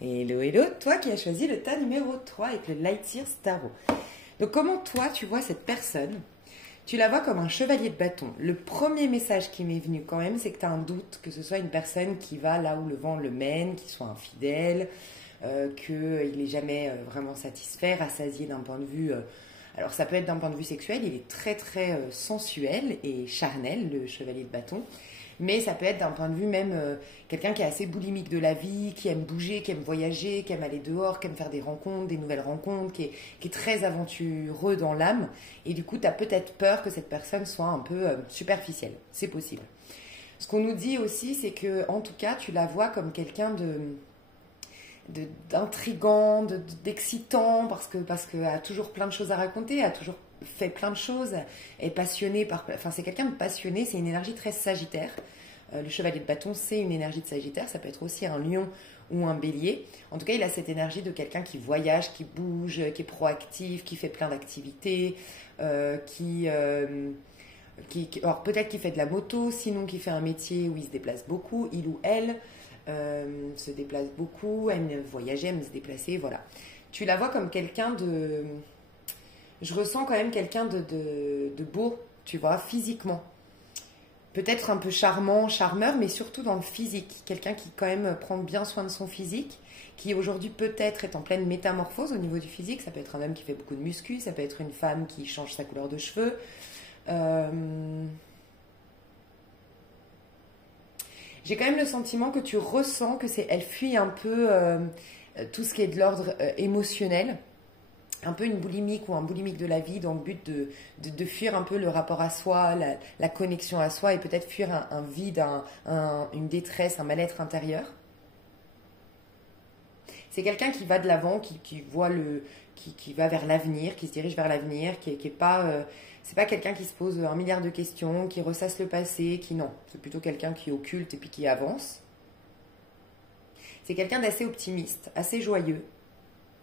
Hello, hello, toi qui as choisi le tas numéro 3 avec le Light Years Tarot. Donc comment toi tu vois cette personne? Tu la vois comme un chevalier de bâton. Le premier message qui m'est venu quand même, c'est que tu as un doute que ce soit une personne qui va là où le vent le mène, qui soit infidèle, qu'il n'est jamais vraiment satisfait, rassasié d'un point de vue... alors ça peut être d'un point de vue sexuel, il est très très sensuel et charnel, le chevalier de bâton. Mais ça peut être d'un point de vue même quelqu'un qui est assez boulimique de la vie, qui aime bouger, qui aime voyager, qui aime aller dehors, qui aime faire des rencontres, des nouvelles rencontres, qui est très aventureux dans l'âme. Et du coup, tu as peut-être peur que cette personne soit un peu superficielle. C'est possible. Ce qu'on nous dit aussi, c'est que en tout cas, tu la vois comme quelqu'un d'intrigant, d'excitant, parce que a toujours plein de choses à raconter, a toujours fait plein de choses, est passionné par... Enfin, c'est quelqu'un de passionné, c'est une énergie très sagittaire. Le chevalier de bâton, c'est une énergie de sagittaire, ça peut être aussi un lion ou un bélier. En tout cas, il a cette énergie de quelqu'un qui voyage, qui bouge, qui est proactif, qui fait plein d'activités, alors peut-être qu'il fait de la moto, sinon qu'il fait un métier où il se déplace beaucoup, il ou elle se déplace beaucoup, aime voyager, aime se déplacer, voilà. Tu la vois comme quelqu'un de... Je ressens quand même quelqu'un de beau, tu vois, physiquement. Peut-être un peu charmant, charmeur, mais surtout dans le physique. Quelqu'un qui quand même prend bien soin de son physique, qui aujourd'hui peut-être est en pleine métamorphose au niveau du physique. Ça peut être un homme qui fait beaucoup de muscu, ça peut être une femme qui change sa couleur de cheveux. J'ai quand même le sentiment que tu ressens que elle fuit un peu tout ce qui est de l'ordre émotionnel, un peu une boulimique ou un boulimique de la vie dans le but de fuir un peu le rapport à soi, la connexion à soi et peut-être fuir un vide, une détresse, un mal-être intérieur. C'est quelqu'un qui va de l'avant, qui voit qui va vers l'avenir, qui se dirige vers l'avenir, qui est pas... c'est pas quelqu'un qui se pose un milliard de questions, qui ressasse le passé, non. C'est plutôt quelqu'un qui occulte et puis qui avance. C'est quelqu'un d'assez optimiste, assez joyeux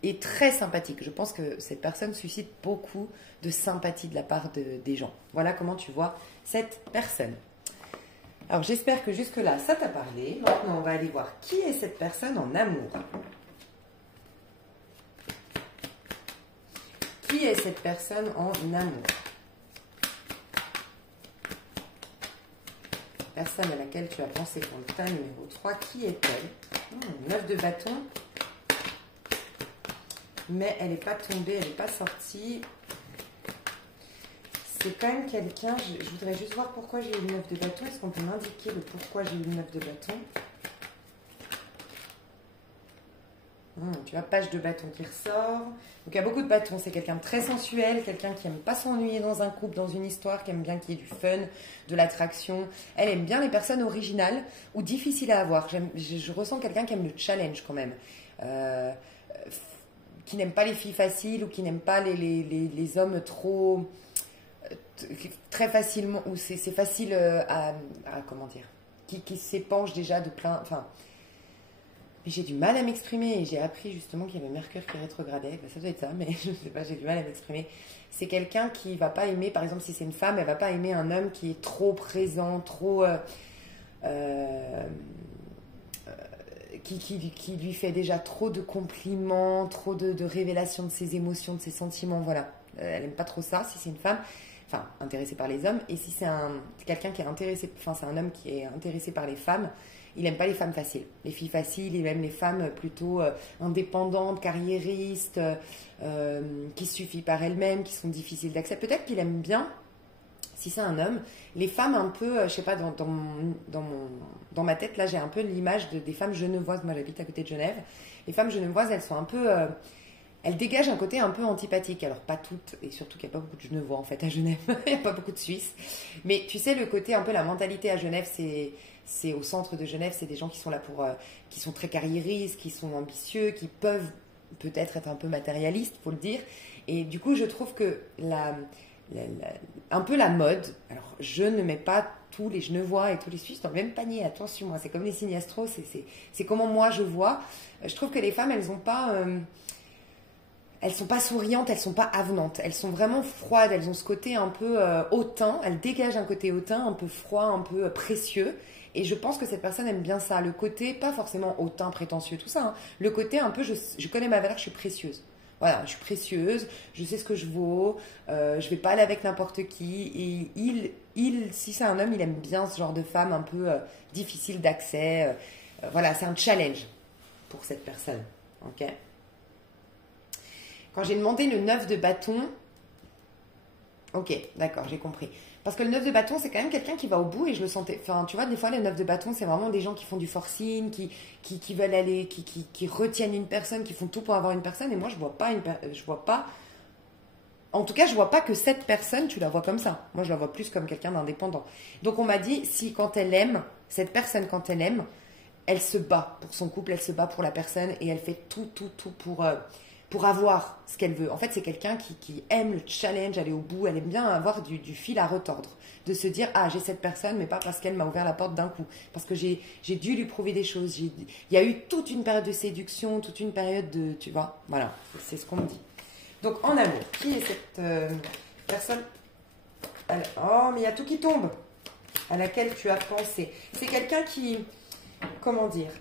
et très sympathique. Je pense que cette personne suscite beaucoup de sympathie de la part des gens. Voilà comment tu vois cette personne. Alors j'espère que jusque-là, ça t'a parlé. Maintenant, on va aller voir qui est cette personne en amour. Qui est cette personne en amour? Personne à laquelle tu as pensé pour le tas numéro 3, qui est-elle? 9 de bâton. Mais elle n'est pas tombée, elle n'est pas sortie. C'est quand même quelqu'un... Je voudrais juste voir pourquoi j'ai eu le 9 de bâton. Est-ce qu'on peut m'indiquer le pourquoi j'ai eu le 9 de bâton? Tu vois, page de bâton qui ressort. Donc il y a beaucoup de bâtons. C'est quelqu'un de très sensuel, quelqu'un qui n'aime pas s'ennuyer dans un couple, dans une histoire, qui aime bien qu'il y ait du fun, de l'attraction. Elle aime bien les personnes originales ou difficiles à avoir. Je ressens quelqu'un qui aime le challenge quand même. Qui n'aime pas les filles faciles ou qui n'aime pas les hommes trop... très facilement, ou c'est facile comment dire, qui s'épanche déjà de plein... Enfin... J'ai du mal à m'exprimer et j'ai appris justement qu'il y avait Mercure qui rétrogradait. Ben, ça doit être ça, mais je ne sais pas, j'ai du mal à m'exprimer. C'est quelqu'un qui ne va pas aimer, par exemple, si c'est une femme, elle ne va pas aimer un homme qui est trop présent, trop... qui lui fait déjà trop de compliments, trop de révélations de ses émotions, de ses sentiments, voilà. Elle n'aime pas trop ça, si c'est une femme, enfin, intéressée par les hommes. Et si c'est quelqu'un qui est intéressé, enfin, c'est un homme qui est intéressé par les femmes, il n'aime pas les femmes faciles. Les filles faciles, il aime les femmes plutôt indépendantes, carriéristes, qui suffisent par elles-mêmes, qui sont difficiles d'accès. Peut-être qu'il aime bien, si c'est un homme, les femmes un peu, je sais pas, dans ma tête, là, j'ai un peu l'image des femmes genevoises. Moi, j'habite à côté de Genève. Les femmes genevoises, elles sont un peu... elles dégagent un côté un peu antipathique. Alors, pas toutes, et surtout qu'il n'y a pas beaucoup de Genevois, en fait, à Genève. Il n'y a pas beaucoup de Suisses. Mais tu sais, le côté un peu, la mentalité à Genève, c'est au centre de Genève, c'est des gens qui sont là qui sont très carriéristes, qui sont ambitieux, qui peuvent peut-être être un peu matérialistes, faut le dire. Et du coup, je trouve que un peu la mode, alors je ne mets pas tous les Genevois et tous les Suisses dans le même panier, attention, moi, c'est comme les signes astro, c'est comment moi je vois. Je trouve que les femmes, elles sont pas souriantes, elles sont pas avenantes, elles sont vraiment froides, elles ont ce côté un peu hautain, elles dégagent un côté hautain, un peu froid, un peu précieux. Et je pense que cette personne aime bien ça. Le côté, pas forcément hautain, prétentieux, tout ça. Hein. Le côté un peu, je connais ma valeur, je suis précieuse. Voilà, je suis précieuse, je sais ce que je vaux, je vais pas aller avec n'importe qui. Et si c'est un homme, il aime bien ce genre de femme un peu difficile d'accès. Voilà, c'est un challenge pour cette personne. Ok. Quand j'ai demandé le 9 de bâton, ok, d'accord, j'ai compris. Parce que le 9 de bâton, c'est quand même quelqu'un qui va au bout et je le sentais. Enfin, tu vois, des fois, les 9 de bâton, c'est vraiment des gens qui font du forcing, qui veulent aller, qui retiennent une personne, qui font tout pour avoir une personne. Et moi, je vois pas je vois pas. En tout cas, je vois pas que cette personne, tu la vois comme ça. Moi, je la vois plus comme quelqu'un d'indépendant. Donc, on m'a dit, si quand elle aime, cette personne, quand elle aime, elle se bat pour son couple, elle se bat pour la personne et elle fait tout pour avoir ce qu'elle veut. En fait, c'est quelqu'un qui aime le challenge, aller au bout, elle aime bien avoir du fil à retordre, de se dire, ah, j'ai cette personne, mais pas parce qu'elle m'a ouvert la porte d'un coup, parce que j'ai dû lui prouver des choses. Il y a eu toute une période de séduction, toute une période de, tu vois, voilà, c'est ce qu'on me dit. Donc, en amour, qui est cette personne? Oh, mais il y a tout qui tombe, à laquelle tu as pensé. C'est quelqu'un qui, comment dire,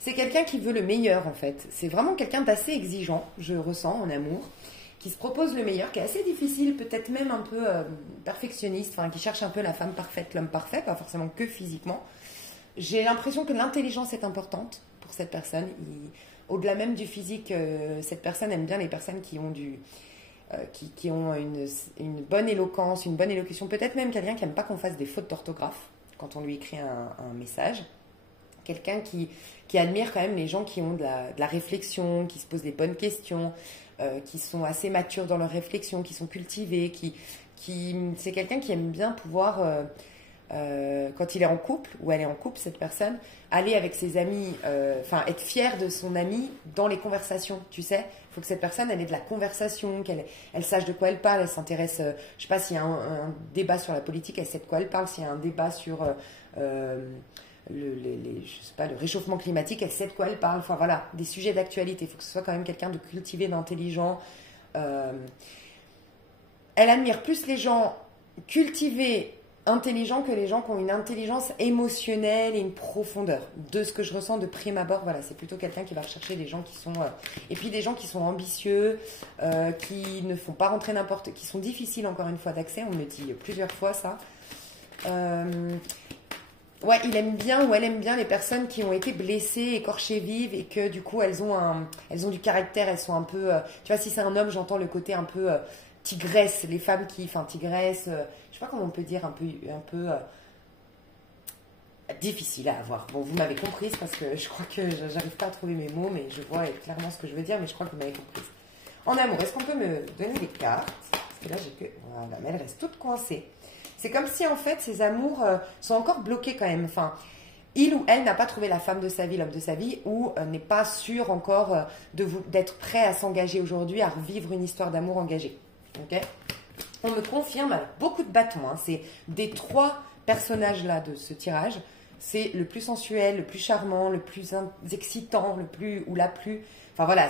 c'est quelqu'un qui veut le meilleur en fait. C'est vraiment quelqu'un d'assez exigeant, je ressens en amour, qui se propose le meilleur, qui est assez difficile, peut-être même un peu perfectionniste, enfin qui cherche un peu la femme parfaite, l'homme parfait, pas forcément que physiquement. J'ai l'impression que l'intelligence est importante pour cette personne. Au-delà même du physique, cette personne aime bien les personnes qui ont qui ont une bonne éloquence, une bonne élocution, peut-être même quelqu'un qui n'aime pas qu'on fasse des fautes d'orthographe quand on lui écrit un message. Quelqu'un qui admire quand même les gens qui ont de la réflexion, qui se posent les bonnes questions, qui sont assez matures dans leur réflexion, qui sont cultivés, c'est quelqu'un qui aime bien pouvoir, quand il est en couple, ou elle est en couple, cette personne, aller avec ses amis, être fière de son ami dans les conversations, tu sais. Il faut que cette personne, elle ait de la conversation, elle sache de quoi elle parle, elle s'intéresse, je sais pas, s'il y a un débat sur la politique, elle sait de quoi elle parle, s'il y a un débat sur... je sais pas, le réchauffement climatique, elle sait de quoi elle parle. Enfin voilà, des sujets d'actualité. Il faut que ce soit quand même quelqu'un de cultivé, d'intelligent. Elle admire plus les gens cultivés, intelligents que les gens qui ont une intelligence émotionnelle et une profondeur. De ce que je ressens de prime abord, voilà, c'est plutôt quelqu'un qui va rechercher des gens qui sont... et puis des gens qui sont ambitieux, qui ne font pas rentrer n'importe... qui sont difficiles, encore une fois, d'accès. On me dit plusieurs fois ça. Ouais, il aime bien ou elle aime bien les personnes qui ont été blessées, écorchées vives et que du coup elles ont du caractère, elles sont un peu, tu vois, si c'est un homme, j'entends le côté un peu tigresse, les femmes qui, enfin tigresse, je sais pas comment on peut dire, un peu difficile à avoir. Bon, vous m'avez comprise parce que je crois que j'arrive pas à trouver mes mots, mais je vois clairement ce que je veux dire, mais je crois que vous m'avez comprise. En amour, est-ce qu'on peut me donner des cartes? Parce que là j'ai que, voilà, mais elle reste toute coincée. C'est comme si, en fait, ces amours sont encore bloqués quand même. Enfin, il ou elle n'a pas trouvé la femme de sa vie, l'homme de sa vie, ou n'est pas sûr encore d'être prêt à s'engager aujourd'hui, à revivre une histoire d'amour engagée. Okay, on me confirme, avec beaucoup de bâtons, hein, c'est des 3 personnages-là de ce tirage, c'est le plus sensuel, le plus charmant, le plus excitant, le plus ou la plus... Enfin voilà,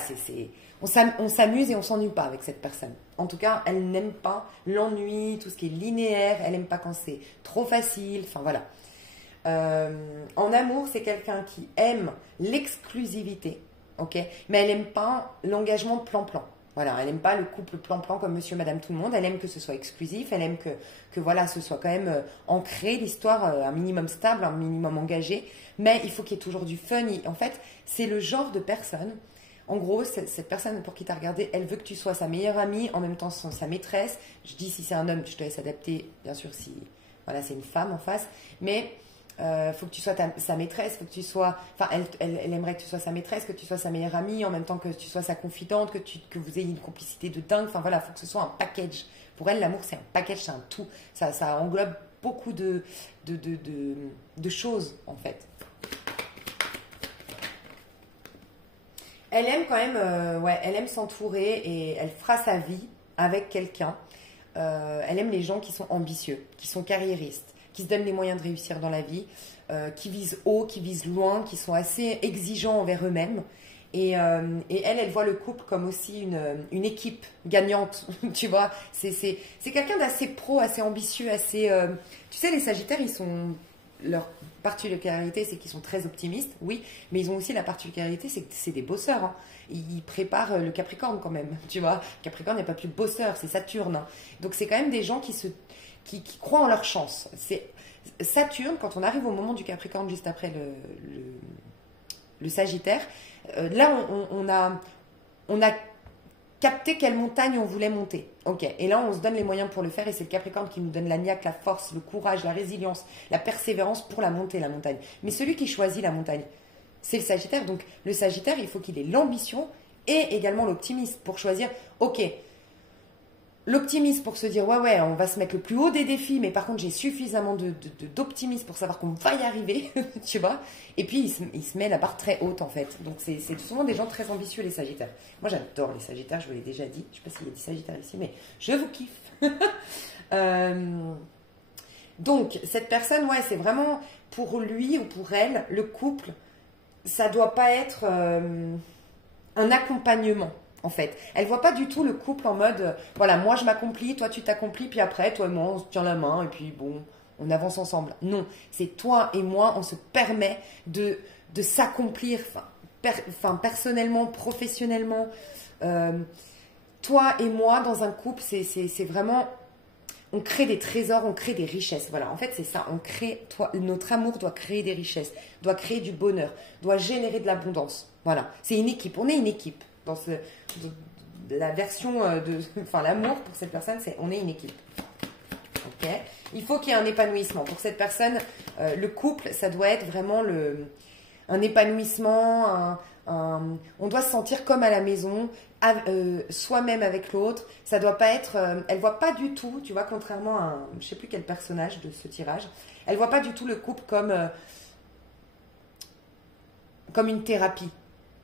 on s'amuse et on s'ennuie pas avec cette personne. En tout cas, elle n'aime pas l'ennui, tout ce qui est linéaire, elle n'aime pas quand c'est trop facile, enfin voilà. En amour, c'est quelqu'un qui aime l'exclusivité, ok, mais elle n'aime pas l'engagement plan-plan. Voilà, elle n'aime pas le couple plan-plan comme monsieur, madame, tout le monde. Elle aime que ce soit exclusif, elle aime que voilà, ce soit quand même ancré, l'histoire, un minimum stable, un minimum engagé. Mais il faut qu'il y ait toujours du fun. En fait, c'est le genre de personne... En gros, cette personne pour qui tu as regardé, elle veut que tu sois sa meilleure amie, en même temps sa maîtresse. Je dis si c'est un homme, je te laisse adapter, bien sûr, si voilà, c'est une femme en face. Mais faut que tu sois sa maîtresse, faut que tu sois... Enfin, elle aimerait que tu sois sa maîtresse, que tu sois sa meilleure amie, en même temps que tu sois sa confidente, que vous ayez une complicité de dingue. Enfin voilà, faut que ce soit un package. Pour elle, l'amour, c'est un package, c'est un tout. Ça englobe beaucoup de choses, en fait. Elle aime quand même, elle aime s'entourer et elle fera sa vie avec quelqu'un. Elle aime les gens qui sont ambitieux, qui sont carriéristes, qui se donnent les moyens de réussir dans la vie, qui visent haut, qui visent loin, qui sont assez exigeants envers eux-mêmes Et elle voit le couple comme aussi une équipe gagnante, tu vois. C'est quelqu'un d'assez pro, assez ambitieux, assez... tu sais, les Sagittaires, leur particularité, c'est qu'ils sont très optimistes, oui, mais ils ont aussi la particularité, c'est que c'est des bosseurs. Hein. Ils préparent le Capricorne quand même, tu vois. Capricorne n'est pas plus bosseur, c'est Saturne. Hein. Donc c'est quand même des gens qui croient en leur chance. C'est Saturne, quand on arrive au moment du Capricorne, juste après le Sagittaire, là, on a capté quelle montagne on voulait monter. Ok. Et là, on se donne les moyens pour le faire. Et c'est le Capricorne qui nous donne la niaque, la force, le courage, la résilience, la persévérance pour la monter, la montagne. Mais celui qui choisit la montagne, c'est le Sagittaire. Donc, le Sagittaire, il faut qu'il ait l'ambition et également l'optimisme pour choisir, ok, l'optimisme pour se dire ouais on va se mettre le plus haut des défis, mais par contre j'ai suffisamment d'optimisme pour savoir qu'on va y arriver, tu vois. Et puis il se met la barre très haute en fait. Donc c'est souvent des gens très ambitieux, les Sagittaires. Moi j'adore les Sagittaires, je vous l'ai déjà dit. Je sais pas s'il y a des Sagittaires ici, mais je vous kiffe. Donc cette personne, ouais, c'est vraiment pour lui ou pour elle, le couple, ça doit pas être un accompagnement. En fait, elle voit pas du tout le couple en mode, voilà, moi je m'accomplis, toi tu t'accomplis, puis après, toi et moi, on se tient la main, et puis bon, on avance ensemble. Non, c'est toi et moi, on se permet de s'accomplir, personnellement, professionnellement. Toi et moi, dans un couple, c'est vraiment, on crée des trésors, on crée des richesses. Voilà, en fait, c'est ça, notre amour doit créer des richesses, doit créer du bonheur, doit générer de l'abondance. Voilà, c'est une équipe, on est une équipe. Dans la version l'amour pour cette personne, c'est on est une équipe. Ok. Il faut qu'il y ait un épanouissement. Pour cette personne, le couple, ça doit être vraiment un épanouissement, on doit se sentir comme à la maison, soi-même avec l'autre. Ça doit pas être... elle voit pas du tout, tu vois, contrairement à je sais plus quel personnage de ce tirage, elle voit pas du tout le couple comme une thérapie.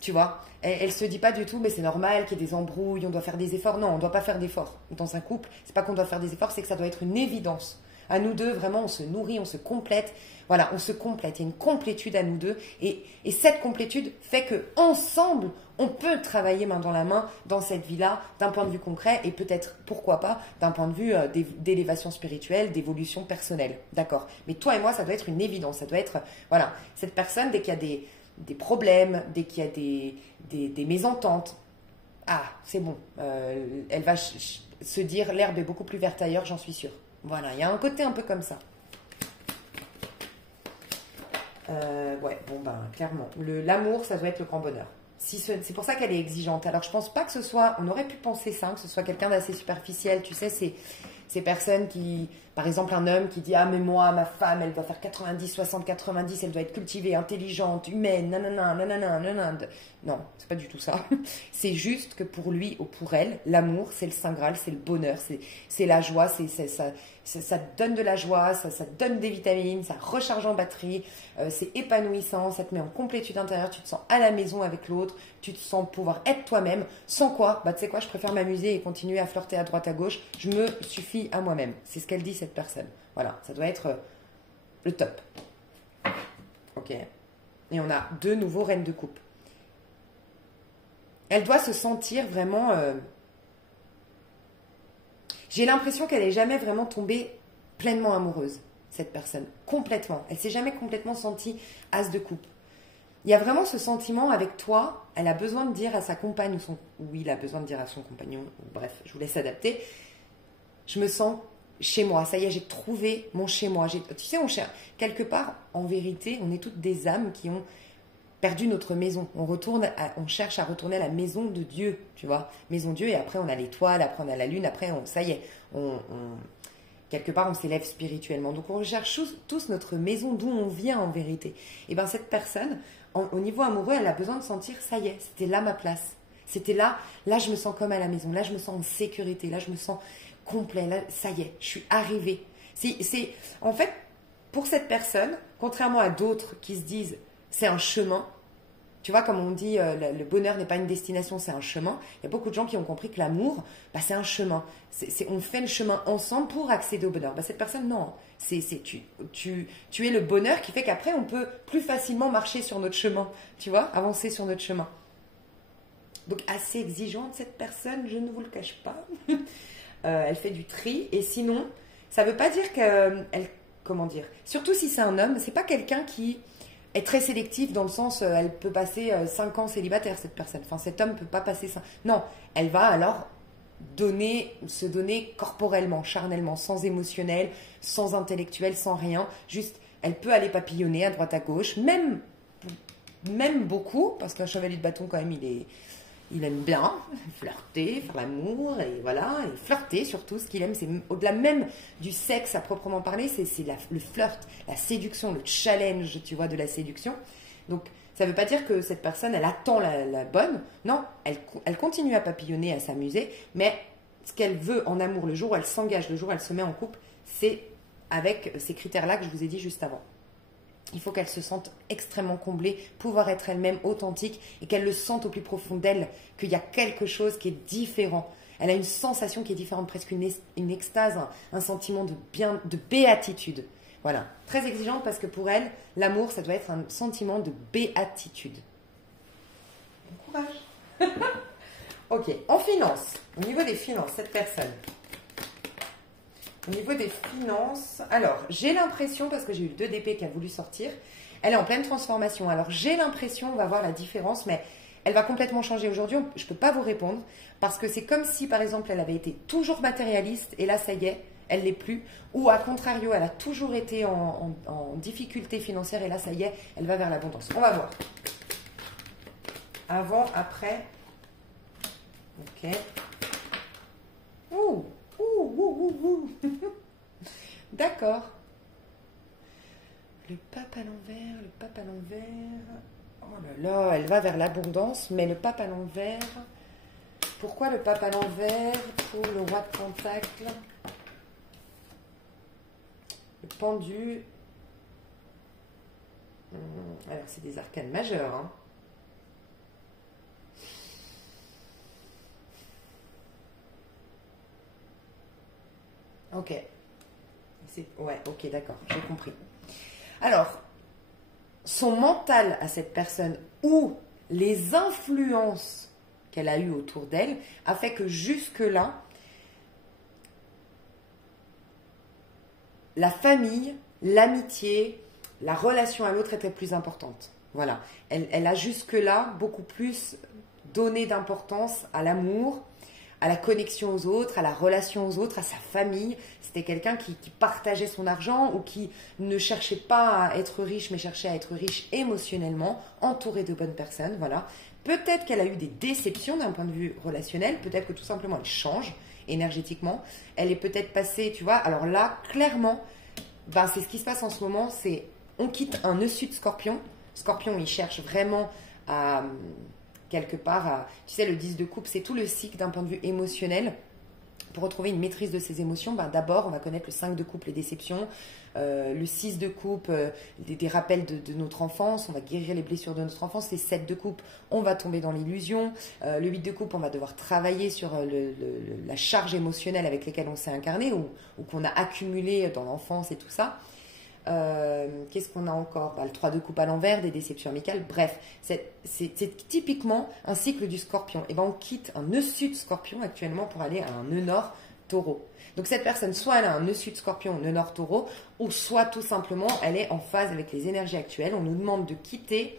Tu vois, elle se dit pas du tout, mais c'est normal qu'il y ait des embrouilles, on doit faire des efforts. Non, on doit pas faire d'efforts. Dans un couple, c'est pas qu'on doit faire des efforts, c'est que ça doit être une évidence. À nous deux, vraiment, on se nourrit, on se complète. Voilà, on se complète. Il y a une complétude à nous deux. Et cette complétude fait que ensemble, on peut travailler main dans la main dans cette vie-là, d'un point de vue concret et peut-être, pourquoi pas, d'un point de vue d'élévation spirituelle, d'évolution personnelle. D'accord. Mais toi et moi, ça doit être une évidence. Ça doit être, voilà, cette personne, dès qu'il y a des problèmes, dès qu'il y a des mésententes, ah, c'est bon, elle va se dire l'herbe est beaucoup plus verte ailleurs, j'en suis sûre. Voilà, il y a un côté un peu comme ça. Ouais, bon, ben, clairement, l'amour, ça doit être le grand bonheur. C'est pour ça qu'elle est exigeante. Alors, je pense pas que ce soit, on aurait pu penser ça, que ce soit quelqu'un d'assez superficiel, tu sais, ces personnes qui, par exemple un homme qui dit ah mais moi, ma femme, elle doit faire 90, 60, 90, elle doit être cultivée, intelligente, humaine, nanana, nanana, nanana. Non, c'est pas du tout ça. C'est juste que pour lui ou pour elle, l'amour, c'est le Saint Graal, c'est le bonheur, c'est la joie, ça te donne de la joie, ça te donne des vitamines, ça recharge en batterie, c'est épanouissant, ça te met en complétude intérieure, tu te sens à la maison avec l'autre, tu te sens pouvoir être toi-même, sans quoi, bah tu sais quoi, je préfère m'amuser et continuer à flirter à droite à gauche, je me suffis à moi-même. C'est ce qu'elle dit cette personne. Voilà, ça doit être le top. Ok. Et on a 2 nouveaux reines de coupe. Elle doit se sentir vraiment... J'ai l'impression qu'elle n'est jamais vraiment tombée pleinement amoureuse, cette personne. Complètement. Elle ne s'est jamais complètement sentie as de coupe. Il y a vraiment ce sentiment avec toi, elle a besoin de dire à sa compagne, ou il a besoin de dire à son compagnon, bref, je vous laisse adapter, je me sens chez moi, ça y est, j'ai trouvé mon chez moi. Tu sais, quelque part, en vérité, on est toutes des âmes qui ont perdu notre maison. On cherche à retourner à la maison de Dieu, tu vois. Maison Dieu, et après on a l'étoile, après on a la lune, après ça y est, quelque part on s'élève spirituellement. Donc on recherche tous notre maison d'où on vient en vérité. Et bien cette personne, au niveau amoureux, elle a besoin de sentir, ça y est, c'était là ma place. C'était là je me sens comme à la maison, là je me sens en sécurité, là je me sens complet, là ça y est, je suis arrivée. En fait, pour cette personne, contrairement à d'autres qui se disent c'est un chemin, tu vois, comme on dit, le bonheur n'est pas une destination, c'est un chemin. Il y a beaucoup de gens qui ont compris que l'amour, bah, c'est un chemin. On fait le chemin ensemble pour accéder au bonheur. Bah, cette personne, non. Tu es le bonheur qui fait qu'après, on peut plus facilement marcher sur notre chemin, tu vois, avancer sur notre chemin. Donc assez exigeante cette personne, je ne vous le cache pas. Elle fait du tri. Et sinon, ça ne veut pas dire qu'elle... Comment dire? Surtout si c'est un homme, c'est pas quelqu'un qui est très sélectif dans le sens, elle peut passer 5 ans célibataire, cette personne. Enfin, cet homme peut pas passer 5... Non, elle va alors se donner corporellement, charnellement, sans émotionnel, sans intellectuel, sans rien. Juste, elle peut aller papillonner à droite à gauche, même beaucoup, parce qu'un chevalier de bâton, quand même, il aime bien flirter, faire l'amour, et voilà, et flirter surtout. Ce qu'il aime, c'est au-delà même du sexe à proprement parler, c'est le flirt, la séduction, le challenge, tu vois, de la séduction. Donc, ça ne veut pas dire que cette personne, elle attend la bonne. Non, elle continue à papillonner, à s'amuser, mais ce qu'elle veut en amour, le jour où elle s'engage, le jour où elle se met en couple, c'est avec ces critères-là que je vous ai dit juste avant. Il faut qu'elle se sente extrêmement comblée, pouvoir être elle-même authentique et qu'elle le sente au plus profond d'elle, qu'il y a quelque chose qui est différent. Elle a une sensation qui est différente, presque une extase, un sentiment de béatitude. Voilà, très exigeante parce que pour elle, l'amour, ça doit être un sentiment de béatitude. Bon courage. Ok, en finance, au niveau des finances, cette personne. Au niveau des finances, alors j'ai l'impression, parce que j'ai eu le 2 d'épée qui a voulu sortir, elle est en pleine transformation. Alors j'ai l'impression, on va voir la différence, mais elle va complètement changer aujourd'hui. Je ne peux pas vous répondre, parce que c'est comme si, par exemple, elle avait été toujours matérialiste, et là, ça y est, elle ne l'est plus. Ou à contrario, elle a toujours été en difficulté financière, et là, ça y est, elle va vers l'abondance. On va voir. Avant, après. Ok. Ouh. D'accord. Le pape à l'envers, le pape à l'envers. Oh là là, elle va vers l'abondance, mais le pape à l'envers. Pourquoi le pape à l'envers pour le roi de Pentacle? Le pendu. Alors, c'est des arcanes majeures, hein. Ok. Ouais, ok, d'accord, j'ai compris. Alors, son mental à cette personne ou les influences qu'elle a eues autour d'elle a fait que jusque-là, la famille, l'amitié, la relation à l'autre était plus importante. Voilà. Elle a jusque-là beaucoup plus donné d'importance à l'amour, à la connexion aux autres, à la relation aux autres, à sa famille. C'était quelqu'un qui partageait son argent ou qui ne cherchait pas à être riche, mais cherchait à être riche émotionnellement, entouré de bonnes personnes. Voilà. Peut-être qu'elle a eu des déceptions d'un point de vue relationnel, peut-être que tout simplement elle change énergétiquement. Elle est peut-être passée, tu vois, alors là, clairement, ben, c'est ce qui se passe en ce moment, c'est on quitte un nœud sud Scorpion. Scorpion, il cherche vraiment à... quelque part, tu sais, le 10 de coupe, c'est tout le cycle d'un point de vue émotionnel. Pour retrouver une maîtrise de ses émotions, ben d'abord, on va connaître le 5 de coupe, les déceptions, le 6 de coupe, des rappels de notre enfance, on va guérir les blessures de notre enfance, les 7 de coupe, on va tomber dans l'illusion, le 8 de coupe, on va devoir travailler sur la charge émotionnelle avec laquelle on s'est incarné ou qu'on a accumulé dans l'enfance et tout ça. Qu'est-ce qu'on a encore? Le 3 de coupe à l'envers, des déceptions amicales. Bref, c'est typiquement un cycle du Scorpion. Et ben on quitte un nœud sud Scorpion actuellement pour aller à un nœud nord Taureau. Donc cette personne, soit elle a un nœud sud Scorpion, nœud nord Taureau, ou soit tout simplement elle est en phase avec les énergies actuelles. On nous demande de quitter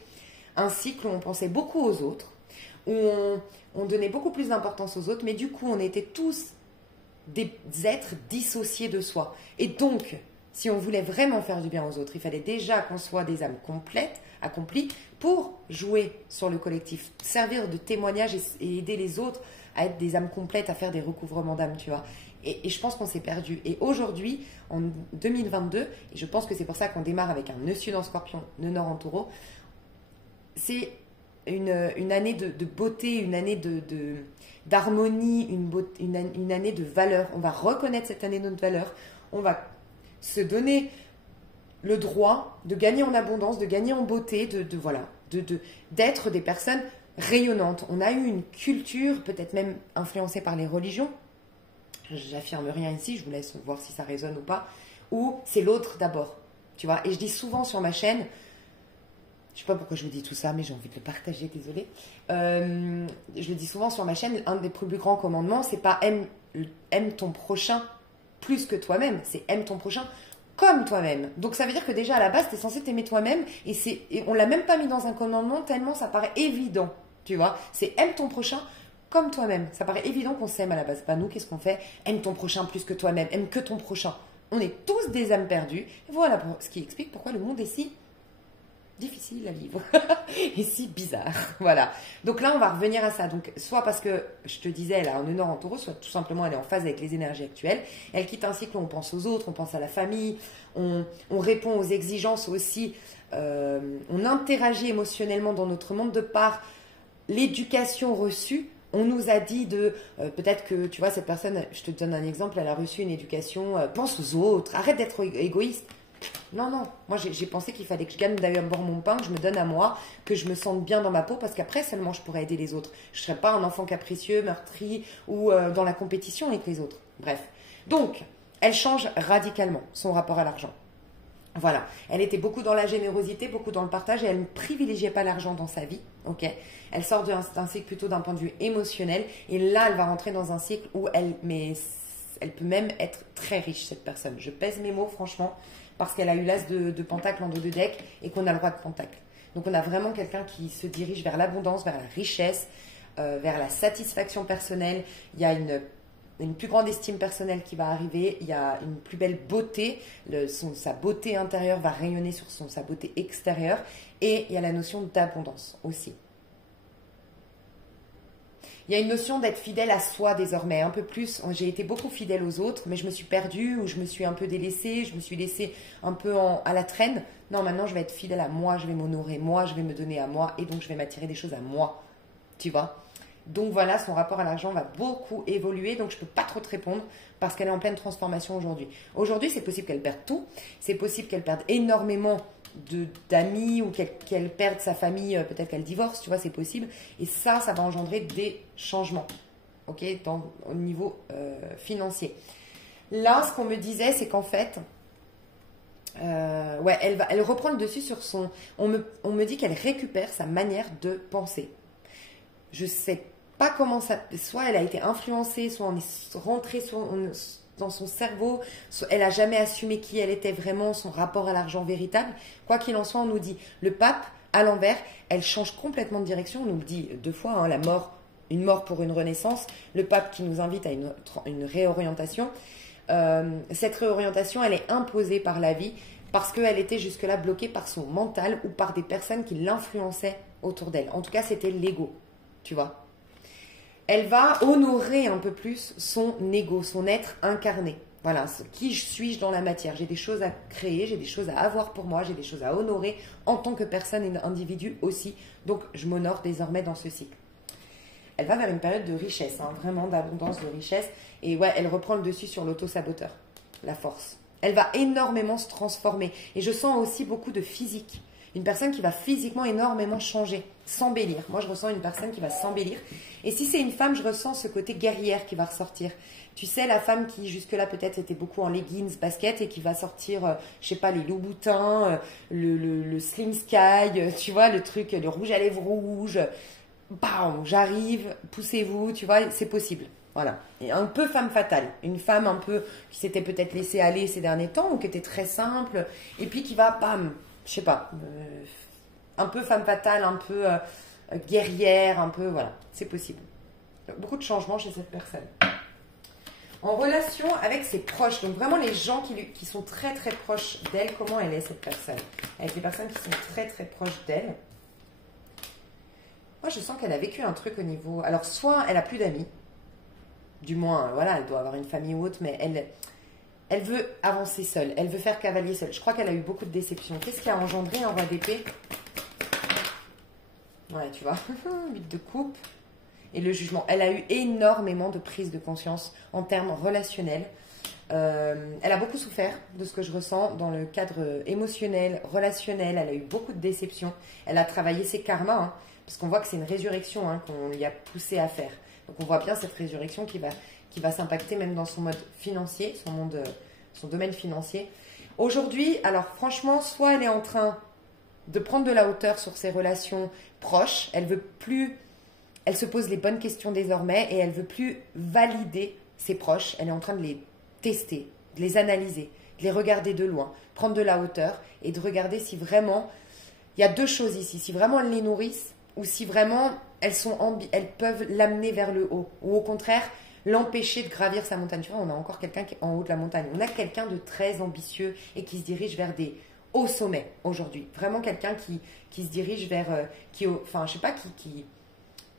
un cycle où on pensait beaucoup aux autres, où on donnait beaucoup plus d'importance aux autres, mais du coup on était tous des êtres dissociés de soi. Et donc, si on voulait vraiment faire du bien aux autres, il fallait déjà qu'on soit des âmes complètes, accomplies, pour jouer sur le collectif, servir de témoignage et aider les autres à être des âmes complètes, à faire des recouvrements d'âmes, tu vois. Et je pense qu'on s'est perdu. Et aujourd'hui, en 2022, et je pense que c'est pour ça qu'on démarre avec un nœud sud en Scorpion, nœud nord en Taureau, c'est une année de beauté, une année d'harmonie, une année de valeur. On va reconnaître cette année de notre valeur. On va se donner le droit de gagner en abondance, de gagner en beauté, d'être des personnes rayonnantes. On a eu une culture, peut-être même influencée par les religions, j'affirme rien ici, je vous laisse voir si ça résonne ou pas, où c'est l'autre d'abord, tu vois. Et je dis souvent sur ma chaîne, Je sais pas pourquoi je vous dis tout ça, mais j'ai envie de le partager, désolée. Je le dis souvent sur ma chaîne, un des plus grands commandements, c'est pas aime ton prochain plus que toi-même, c'est aime ton prochain comme toi-même. Donc ça veut dire que déjà à la base, tu es censé t'aimer toi-même et on l'a même pas mis dans un commandement tellement ça paraît évident, tu vois. C'est aime ton prochain comme toi-même. Ça paraît évident qu'on s'aime à la base. Pas nous, qu'est-ce qu'on fait? Aime ton prochain plus que toi-même, aime que ton prochain. On est tous des âmes perdues. Et voilà ce qui explique pourquoi le monde est si difficile à vivre et si bizarre. Voilà. Donc là, on va revenir à ça. Donc, soit parce que, je te disais, elle a un honneur en taureau, soit tout simplement elle est en phase avec les énergies actuelles. Elle quitte un cycle où on pense aux autres, on pense à la famille, on répond aux exigences aussi, on interagit émotionnellement dans notre monde de par l'éducation reçue. On nous a dit peut-être que, tu vois, cette personne, je te donne un exemple, elle a reçu une éducation, pense aux autres, arrête d'être égoïste. Non, non. Moi, j'ai pensé qu'il fallait que je gagne d'abord mon pain, que je me donne à moi, que je me sente bien dans ma peau, parce qu'après seulement je pourrais aider les autres. Je ne serais pas un enfant capricieux, meurtri ou dans la compétition avec les autres. Bref. Donc, elle change radicalement son rapport à l'argent. Voilà. Elle était beaucoup dans la générosité, beaucoup dans le partage et elle ne privilégiait pas l'argent dans sa vie. Ok. Elle sort d'un cycle plutôt d'un point de vue émotionnel et là, elle va rentrer dans un cycle où elle peut même être très riche, cette personne. Je pèse mes mots, franchement, parce qu'elle a eu l'as de pentacle en dos de deck et qu'on a le roi de pentacle. Donc on a vraiment quelqu'un qui se dirige vers l'abondance, vers la richesse, vers la satisfaction personnelle. Il y a une plus grande estime personnelle qui va arriver, il y a une plus belle beauté, sa beauté intérieure va rayonner sur sa beauté extérieure et il y a la notion d'abondance aussi. Il y a une notion d'être fidèle à soi désormais, un peu plus. J'ai été beaucoup fidèle aux autres, mais je me suis perdue ou je me suis un peu délaissée, je me suis laissée un peu à la traîne. Non, maintenant je vais être fidèle à moi, je vais m'honorer, moi, je vais me donner à moi et donc je vais m'attirer des choses à moi. Tu vois? Donc voilà, son rapport à l'argent va beaucoup évoluer, donc je ne peux pas trop te répondre parce qu'elle est en pleine transformation aujourd'hui. Aujourd'hui, c'est possible qu'elle perde tout, c'est possible qu'elle perde énormément d'amis ou qu'elle perde sa famille, peut-être qu'elle divorce, tu vois, c'est possible. Et ça va engendrer des changements, ok, au niveau financier. Là, ce qu'on me disait, c'est qu'en fait, ouais, elle reprend le dessus sur son... On me dit qu'elle récupère sa manière de penser. Je sais pas comment ça... Soit elle a été influencée, soit on est rentré dans son cerveau, elle n'a jamais assumé qui elle était vraiment, son rapport à l'argent véritable. Quoi qu'il en soit, on nous dit, le pape, à l'envers, elle change complètement de direction. On nous le dit 2 fois, hein, la mort, une mort pour une renaissance. Le pape qui nous invite à une réorientation. Cette réorientation, elle est imposée par la vie parce qu'elle était jusque-là bloquée par son mental ou par des personnes qui l'influençaient autour d'elle. En tout cas, c'était l'ego, tu vois. Elle va honorer un peu plus son ego, son être incarné. Voilà, qui suis-je dans la matière? J'ai des choses à créer, j'ai des choses à avoir pour moi, j'ai des choses à honorer en tant que personne et individu aussi. Donc, je m'honore désormais dans ce cycle. Elle va vers une période de richesse, hein, vraiment d'abondance, de richesse. Et ouais, elle reprend le dessus sur l'auto-saboteur, la force. Elle va énormément se transformer. Et je sens aussi beaucoup de physique. Une personne qui va physiquement énormément changer, s'embellir. Moi, je ressens une personne qui va s'embellir. Et si c'est une femme, je ressens ce côté guerrière qui va ressortir. Tu sais, la femme qui jusque-là peut-être était beaucoup en leggings, basket et qui va sortir, je sais pas, les loups-boutins, le slim sky, tu vois, le truc, le rouge à lèvres rouge. Bam, j'arrive, poussez-vous, tu vois, c'est possible. Voilà. Et un peu femme fatale. Une femme un peu qui s'était peut-être laissée aller ces derniers temps ou qui était très simple et puis qui va, bam, je sais pas, un peu femme fatale, un peu guerrière, un peu, voilà, c'est possible. Beaucoup de changements chez cette personne. En relation avec ses proches, donc vraiment les gens qui sont très très proches d'elle, comment elle est cette personne? Avec les personnes qui sont très très proches d'elle. Moi je sens qu'elle a vécu un truc au niveau... Alors soit elle a plus d'amis, du moins, voilà, elle doit avoir une famille ou autre, mais elle veut avancer seule, elle veut faire cavalier seule. Je crois qu'elle a eu beaucoup de déceptions. Qu'est-ce qui a engendré un roi d'épée? Ouais, tu vois, 8 de coupe et le jugement. Elle a eu énormément de prise de conscience en termes relationnels. Elle a beaucoup souffert de ce que je ressens dans le cadre émotionnel, relationnel. Elle a eu beaucoup de déceptions. Elle a travaillé ses karmas, hein, parce qu'on voit que c'est une résurrection hein, qu'on lui a poussé à faire. Donc on voit bien cette résurrection qui va s'impacter même dans son mode financier, son domaine financier. Aujourd'hui, alors franchement, soit elle est en train de prendre de la hauteur sur ses relations proches. Elle veut plus, elle se pose les bonnes questions désormais et elle veut plus valider ses proches. Elle est en train de les tester, de les analyser, de les regarder de loin, prendre de la hauteur et de regarder si vraiment, il y a deux choses ici, si vraiment elles les nourrissent ou si vraiment elles peuvent l'amener vers le haut ou au contraire l'empêcher de gravir sa montagne. Tu vois, on a encore quelqu'un qui est en haut de la montagne. On a quelqu'un de très ambitieux et qui se dirige vers des hauts sommets aujourd'hui. Vraiment quelqu'un qui se dirige vers, enfin, je sais pas,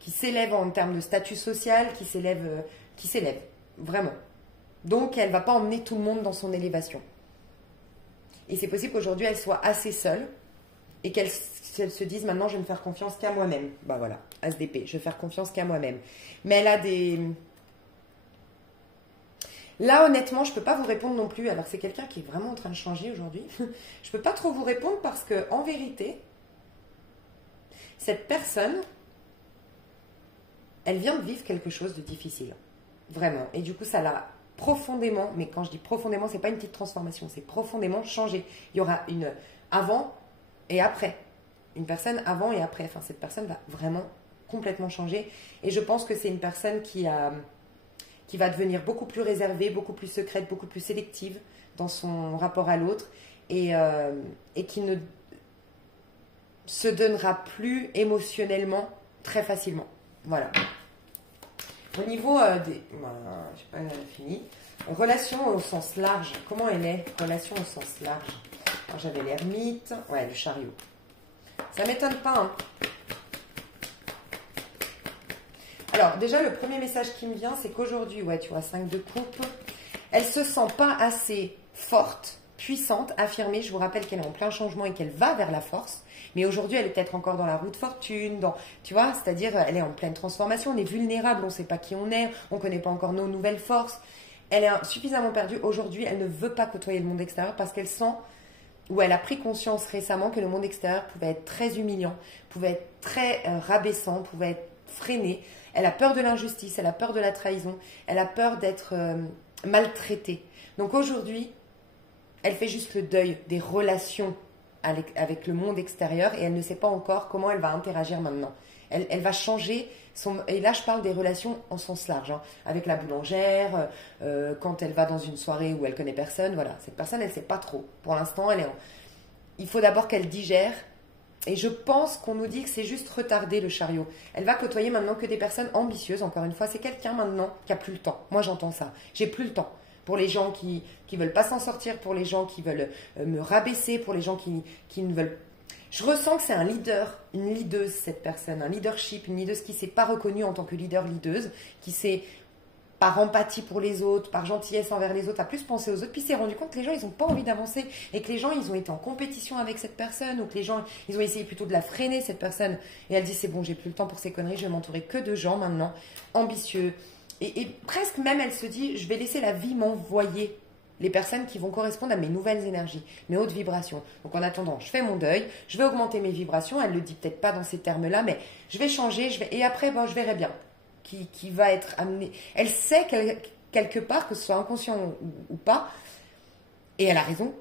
qui s'élève en termes de statut social, qui s'élève, vraiment. Donc, elle ne va pas emmener tout le monde dans son élévation. Et c'est possible qu'aujourd'hui, elle soit assez seule et qu'elle se dise maintenant, je vais me faire confiance qu'à moi-même. Bah voilà, ASDP, je vais faire confiance qu'à moi-même. Mais elle a des... Là, honnêtement, je ne peux pas vous répondre non plus. Alors, c'est quelqu'un qui est vraiment en train de changer aujourd'hui. Je ne peux pas trop vous répondre parce que, en vérité, cette personne, elle vient de vivre quelque chose de difficile. Vraiment. Et du coup, ça l'a profondément, mais quand je dis profondément, ce n'est pas une petite transformation, c'est profondément changé. Il y aura une avant et après. Une personne avant et après. Enfin, cette personne va vraiment complètement changer. Et je pense que c'est une personne qui va devenir beaucoup plus réservée, beaucoup plus secrète, beaucoup plus sélective dans son rapport à l'autre et qui ne se donnera plus émotionnellement très facilement. Voilà. Au niveau des... j'ai pas fini. Relation au sens large. Comment elle est? Relation au sens large. Alors j'avais l'ermite. Ouais, le chariot. Ça m'étonne pas, hein. Alors, déjà, le premier message qui me vient, c'est qu'aujourd'hui, ouais, tu vois, 5 de coupe, elle se sent pas assez forte, puissante, affirmée. Je vous rappelle qu'elle est en plein changement et qu'elle va vers la force. Mais aujourd'hui, elle est peut-être encore dans la roue de fortune, tu vois, c'est-à-dire, elle est en pleine transformation. On est vulnérable, on ne sait pas qui on est, on ne connaît pas encore nos nouvelles forces. Elle est suffisamment perdue. Aujourd'hui, elle ne veut pas côtoyer le monde extérieur parce qu'elle sent, ou elle a pris conscience récemment que le monde extérieur pouvait être très humiliant, pouvait être très rabaissant, pouvait être freiné. Elle a peur de l'injustice, elle a peur de la trahison, elle a peur d'être maltraitée. Donc aujourd'hui, elle fait juste le deuil des relations avec le monde extérieur et elle ne sait pas encore comment elle va interagir maintenant. Elle va changer, et là je parle des relations en sens large, hein, avec la boulangère, quand elle va dans une soirée où elle connaît personne, voilà. Cette personne, elle ne sait pas trop. Pour l'instant, il faut d'abord qu'elle digère. Et je pense qu'on nous dit que c'est juste retarder le chariot. Elle va côtoyer maintenant que des personnes ambitieuses. Encore une fois, c'est quelqu'un maintenant qui a plus le temps. Moi, j'entends ça. J'ai plus le temps. Pour les gens qui veulent pas s'en sortir, pour les gens qui veulent me rabaisser, pour les gens qui ne veulent... Je ressens que c'est un leader, une leaduse, cette personne. Un leadership, une leaduse qui ne s'est pas reconnue en tant que leader-leaduse, qui s'est... par empathie pour les autres, par gentillesse envers les autres, à plus penser aux autres, puis s'est rendu compte que les gens, ils n'ont pas envie d'avancer, et que les gens, ils ont été en compétition avec cette personne, ou que les gens, ils ont essayé plutôt de la freiner, cette personne, et elle dit, c'est bon, j'ai plus le temps pour ces conneries, je vais m'entourer que de gens maintenant, ambitieux, et presque même, elle se dit, je vais laisser la vie m'envoyer les personnes qui vont correspondre à mes nouvelles énergies, mes hautes vibrations. Donc en attendant, je fais mon deuil, je vais augmenter mes vibrations, elle ne le dit peut-être pas dans ces termes-là, mais je vais changer, et après, bon, je verrai bien. Qui va être amenée. Elle sait quelque part, que ce soit inconscient ou pas, et elle a raison.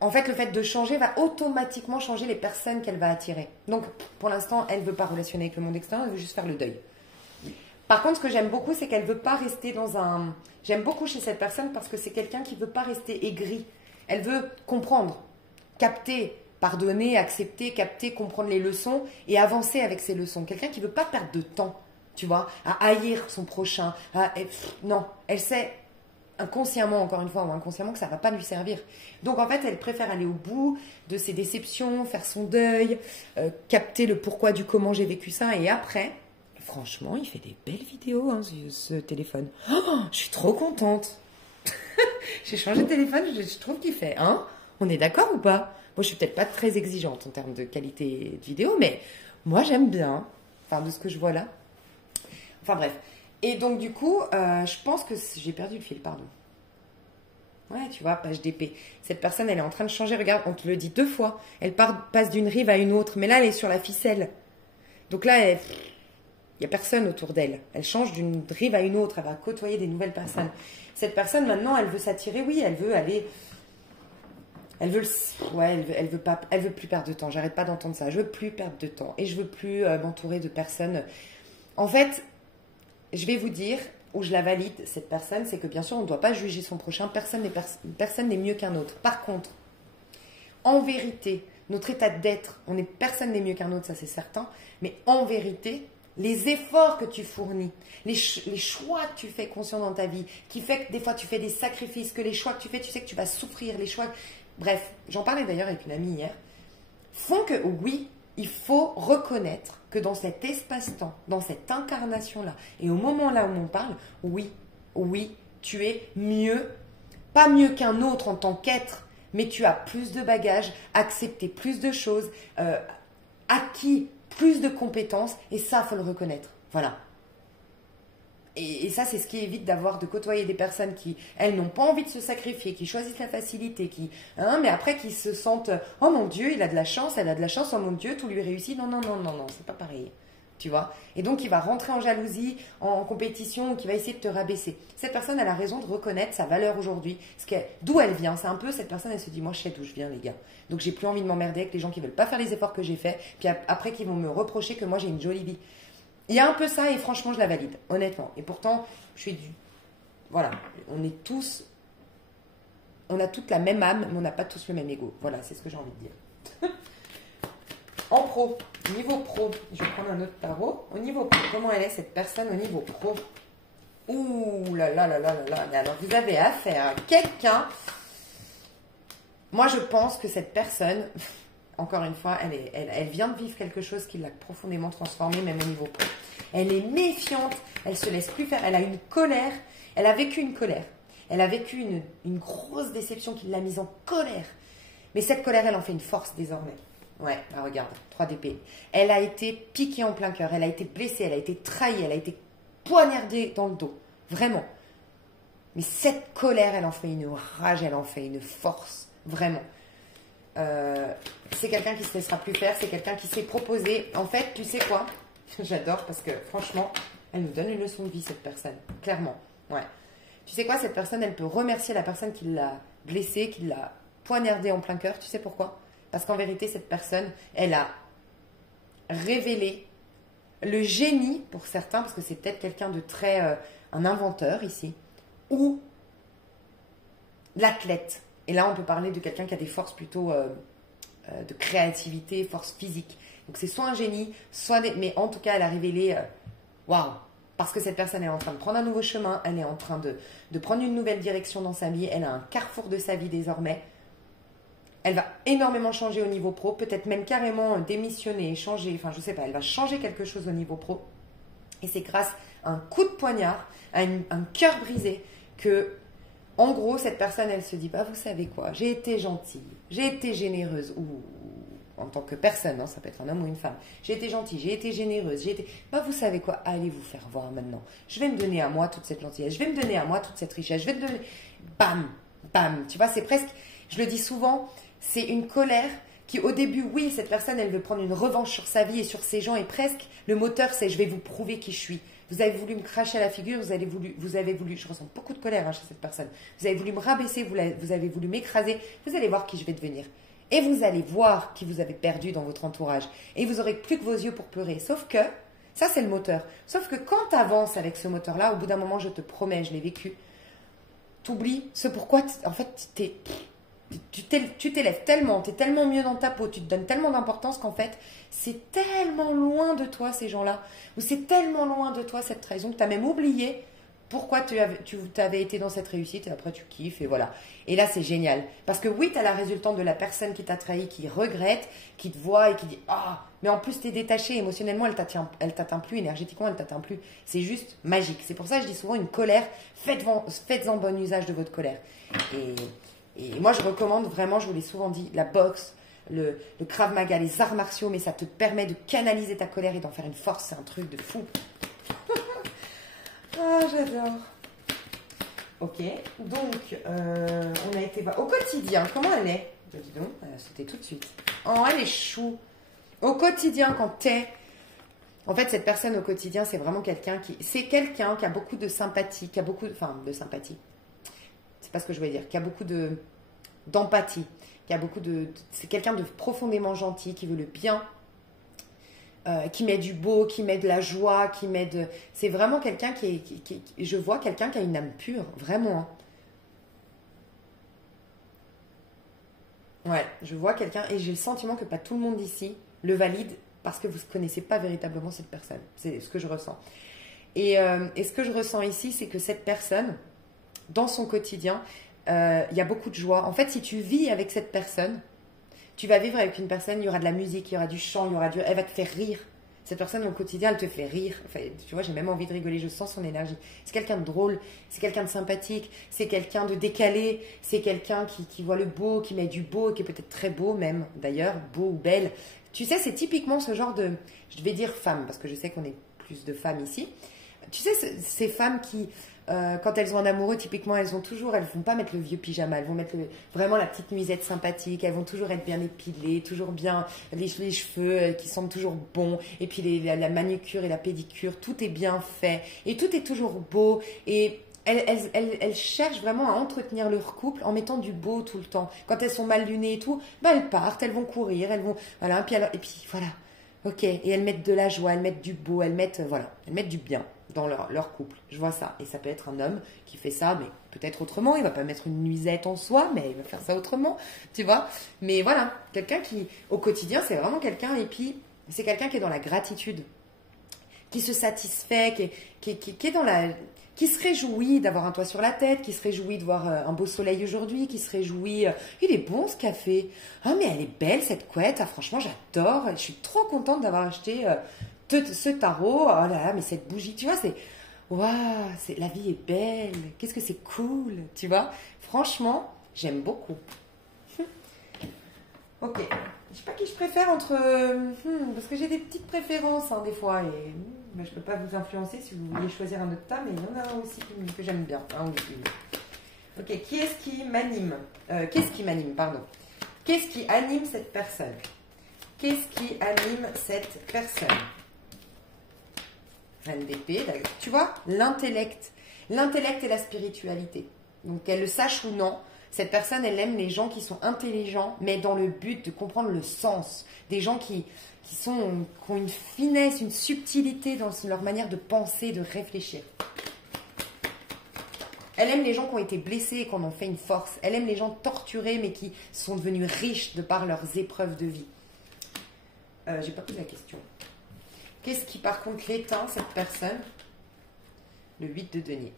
En fait, le fait de changer va automatiquement changer les personnes qu'elle va attirer. Donc, pour l'instant, elle ne veut pas relationner avec le monde extérieur, elle veut juste faire le deuil. Par contre, ce que j'aime beaucoup, c'est qu'elle ne veut pas rester dans un... J'aime beaucoup chez cette personne parce que c'est quelqu'un qui ne veut pas rester aigri. Elle veut comprendre, capter, pardonner, accepter, capter, comprendre les leçons et avancer avec ces leçons. Quelqu'un qui ne veut pas perdre de temps. Tu vois, à haïr son prochain. Non, elle sait inconsciemment, encore une fois, ou inconsciemment, que ça ne va pas lui servir. Donc, en fait, elle préfère aller au bout de ses déceptions, faire son deuil, capter le pourquoi du comment j'ai vécu ça. Et après, franchement, il fait des belles vidéos, hein, ce téléphone. Oh, je suis trop contente. J'ai changé de téléphone, je trouve qu'il fait. Hein, on est d'accord ou pas? Moi, je suis peut-être pas très exigeante en termes de qualité de vidéo, mais moi, j'aime bien. Enfin, de ce que je vois là. Enfin bref. Et donc du coup, je pense que j'ai perdu le fil, pardon. Ouais, tu vois, page d'épée. Cette personne, elle est en train de changer. Regarde, on te le dit 2 fois. Elle passe d'une rive à une autre. Mais là, elle est sur la ficelle. Donc là, il n'y a personne autour d'elle. Elle change d'une rive à une autre. Elle va côtoyer des nouvelles personnes. Cette personne, maintenant, elle veut s'attirer. Oui, elle veut aller Ouais, elle veut plus perdre de temps. J'arrête pas d'entendre ça. Je veux plus perdre de temps et je veux plus m'entourer de personnes. En fait, je vais vous dire où je la valide cette personne, c'est que bien sûr on ne doit pas juger son prochain. Personne n'est mieux qu'un autre. Par contre, en vérité, notre état d'être, personne n'est mieux qu'un autre, ça c'est certain. Mais en vérité, les efforts que tu fournis, les choix que tu fais conscient dans ta vie, qui fait que des fois tu fais des sacrifices, que les choix que tu fais, tu sais que tu vas souffrir, les choix. Bref, j'en parlais d'ailleurs avec une amie hier, font que oui, il faut reconnaître que dans cet espace-temps, dans cette incarnation-là, et au moment là où on parle, oui, tu es mieux, pas mieux qu'un autre en tant qu'être, mais tu as plus de bagages, accepté plus de choses, acquis plus de compétences, et ça, faut le reconnaître. Voilà. Et ça, c'est ce qui évite de côtoyer des personnes qui, elles, n'ont pas envie de se sacrifier, qui choisissent la facilité, mais après qui se sentent, oh mon Dieu, il a de la chance, elle a de la chance, oh mon Dieu, tout lui réussit. Non, c'est pas pareil. Tu vois? Et donc, il va rentrer en jalousie, en compétition, qui va essayer de te rabaisser. Cette personne, elle a raison de reconnaître sa valeur aujourd'hui. D'où elle vient. C'est un peu, cette personne, elle se dit, moi, je sais d'où je viens, les gars. Donc, j'ai plus envie de m'emmerder avec les gens qui veulent pas faire les efforts que j'ai faits, puis après, qui vont me reprocher que moi, j'ai une jolie vie. Il y a un peu ça et franchement, je la valide, honnêtement. Et pourtant, voilà, on a toute la même âme, mais on n'a pas tous le même ego. Voilà, c'est ce que j'ai envie de dire. En pro, niveau pro, je vais prendre un autre tarot. Au niveau pro, comment elle est cette personne au niveau pro? Ouh là là là là là là. Mais alors, vous avez affaire à quelqu'un. Moi, je pense que cette personne... Encore une fois, elle vient de vivre quelque chose qui l'a profondément transformée, même au niveau pro. Elle est méfiante, elle se laisse plus faire, elle a une colère, elle a vécu une colère. Elle a vécu une grosse déception qui l'a mise en colère. Mais cette colère, elle en fait une force désormais. Ouais, bah regarde, 3 d'épée. Elle a été piquée en plein cœur, elle a été blessée, elle a été trahie, elle a été poignardée dans le dos. Vraiment. Mais cette colère, elle en fait une rage, elle en fait une force. Vraiment. C'est quelqu'un qui se laissera plus faire, c'est quelqu'un qui s'est proposé. En fait, tu sais quoi? J'adore parce que franchement, elle nous donne une leçon de vie, cette personne. Clairement. Ouais. Tu sais quoi? Cette personne, elle peut remercier la personne qui l'a blessée, qui l'a poignardée en plein cœur. Tu sais pourquoi? Parce qu'en vérité, cette personne, elle a révélé le génie pour certains, parce que c'est peut-être quelqu'un de très... un inventeur ici, ou l'athlète. Et là, on peut parler de quelqu'un qui a des forces plutôt de créativité, force physique. Donc, c'est soit un génie, mais en tout cas, elle a révélé... Waouh! Parce que cette personne est en train de prendre un nouveau chemin, elle est en train de prendre une nouvelle direction dans sa vie, elle a un carrefour de sa vie désormais. Elle va énormément changer au niveau pro, peut-être même carrément démissionner, changer, enfin, je sais pas, elle va changer quelque chose au niveau pro. Et c'est grâce à un coup de poignard, à un cœur brisé que... En gros, cette personne, elle se dit, bah, vous savez quoi, j'ai été gentille, j'ai été généreuse, ou en tant que personne, hein, ça peut être un homme ou une femme, j'ai été gentille, j'ai été généreuse, bah, vous savez quoi, allez vous faire voir maintenant. Je vais me donner à moi toute cette gentillesse, je vais me donner à moi toute cette richesse, je vais me donner, bam, bam, tu vois, c'est presque, je le dis souvent, c'est une colère qui, au début, oui, cette personne, elle veut prendre une revanche sur sa vie et sur ses gens, et presque, le moteur, c'est, je vais vous prouver qui je suis. Vous avez voulu me cracher à la figure, vous avez voulu, je ressens beaucoup de colère chez cette personne, vous avez voulu me rabaisser, vous avez voulu m'écraser, vous allez voir qui je vais devenir. Et vous allez voir qui vous avez perdu dans votre entourage. Et vous n'aurez plus que vos yeux pour pleurer. Sauf que, ça c'est le moteur, sauf que quand tu avances avec ce moteur-là, au bout d'un moment, je te promets, je l'ai vécu, t'oublies ce pourquoi, en fait, tu t'élèves tellement, tu es tellement mieux dans ta peau, tu te donnes tellement d'importance qu'en fait, c'est tellement loin de toi ces gens-là, ou c'est tellement loin de toi cette trahison que tu as même oublié pourquoi tu avais été dans cette réussite et après tu kiffes et voilà. Et là, c'est génial. Parce que oui, tu as la résultante de la personne qui t'a trahi, qui regrette, qui te voit et qui dit « Ah, mais en plus, tu es détaché émotionnellement, elle t'atteint plus, énergétiquement, elle t'atteint plus. » C'est juste magique. C'est pour ça que je dis souvent une colère, faites-en bon usage de votre colère. Et moi, je recommande vraiment, je vous l'ai souvent dit, la boxe, le Krav Maga, les arts martiaux, mais ça te permet de canaliser ta colère et d'en faire une force. C'est un truc de fou. Ah, j'adore. Ok, donc, on a été voir. Au quotidien, comment elle est? Dis donc, c'était tout de suite. Oh, elle est chou. Au quotidien, quand t'es... En fait, cette personne au quotidien, c'est vraiment quelqu'un qui... C'est quelqu'un qui a beaucoup de sympathie, qui a beaucoup... Enfin, de sympathie. C'est pas ce que je voulais dire. Qui a beaucoup d'empathie. qui a beaucoup c'est quelqu'un de profondément gentil, qui veut le bien, qui met du beau, qui met de la joie, qui met de... C'est vraiment quelqu'un je vois quelqu'un qui a une âme pure, vraiment. Hein. Ouais, je vois quelqu'un et j'ai le sentiment que pas tout le monde ici le valide parce que vous ne connaissez pas véritablement cette personne. C'est ce que je ressens. Et ce que je ressens ici, c'est que cette personne, dans son quotidien, il y a beaucoup de joie. En fait, si tu vis avec cette personne, tu vas vivre avec une personne, il y aura de la musique, il y aura du chant, elle va te faire rire. Cette personne au quotidien, elle te fait rire. Enfin, tu vois, j'ai même envie de rigoler, je sens son énergie. C'est quelqu'un de drôle, c'est quelqu'un de sympathique, c'est quelqu'un de décalé, c'est quelqu'un qui voit le beau, qui met du beau, qui est peut-être très beau même, d'ailleurs, beau ou belle. Tu sais, c'est typiquement ce genre de, je vais dire femme, parce que je sais qu'on est plus de femmes ici. Tu sais, ces femmes qui, quand elles ont un amoureux, typiquement, elles vont pas mettre le vieux pyjama, elles vont mettre vraiment la petite nuisette sympathique, elles vont toujours être bien épilées, toujours bien, les cheveux qui sentent toujours bon, et puis la manucure et la pédicure, tout est bien fait, et tout est toujours beau, et elles cherchent vraiment à entretenir leur couple en mettant du beau tout le temps. Quand elles sont mal lunées et tout, bah elles partent, elles vont courir, elles vont, voilà, et puis voilà. Ok, et elles mettent de la joie, elles mettent du beau, elles mettent du bien dans leur couple. Je vois ça. Et ça peut être un homme qui fait ça, mais peut-être autrement. Il va pas mettre une nuisette en soi, mais il va faire ça autrement, tu vois. Mais voilà, quelqu'un qui, au quotidien, c'est vraiment quelqu'un, et puis c'est quelqu'un qui est dans la gratitude, qui se satisfait, qui est dans la... qui se réjouit d'avoir un toit sur la tête, qui se réjouit de voir un beau soleil aujourd'hui, qui se réjouit... il est bon ce café. Ah, mais elle est belle cette couette. Ah, franchement, j'adore. Je suis trop contente d'avoir acheté ce tarot. Oh là là, mais cette bougie, tu vois, c'est... Waouh, la vie est belle. Qu'est-ce que c'est cool, tu vois. Franchement, j'aime beaucoup. Ok. Je sais pas qui je préfère entre... parce que j'ai des petites préférences, hein, des fois, et... Mais je ne peux pas vous influencer si vous vouliez choisir un autre tas, mais il y en a un aussi que j'aime bien. Ok, qui est-ce qui m'anime Qu'est-ce qui m'anime, pardon. Qu'est-ce qui anime cette personne Qu'est-ce qui anime cette personne Reine d'épée, tu vois, l'intellect. L'intellect et la spiritualité. Donc qu'elle le sache ou non, cette personne, elle aime les gens qui sont intelligents, mais dans le but de comprendre le sens. Des gens qui ont une finesse, une subtilité dans leur manière de penser, de réfléchir. Elle aime les gens qui ont été blessés et qui en ont fait une force. Elle aime les gens torturés, mais qui sont devenus riches de par leurs épreuves de vie. J'ai pas posé la question. Qu'est-ce qui, par contre, l'éteint, cette personne? Le 8 de denier.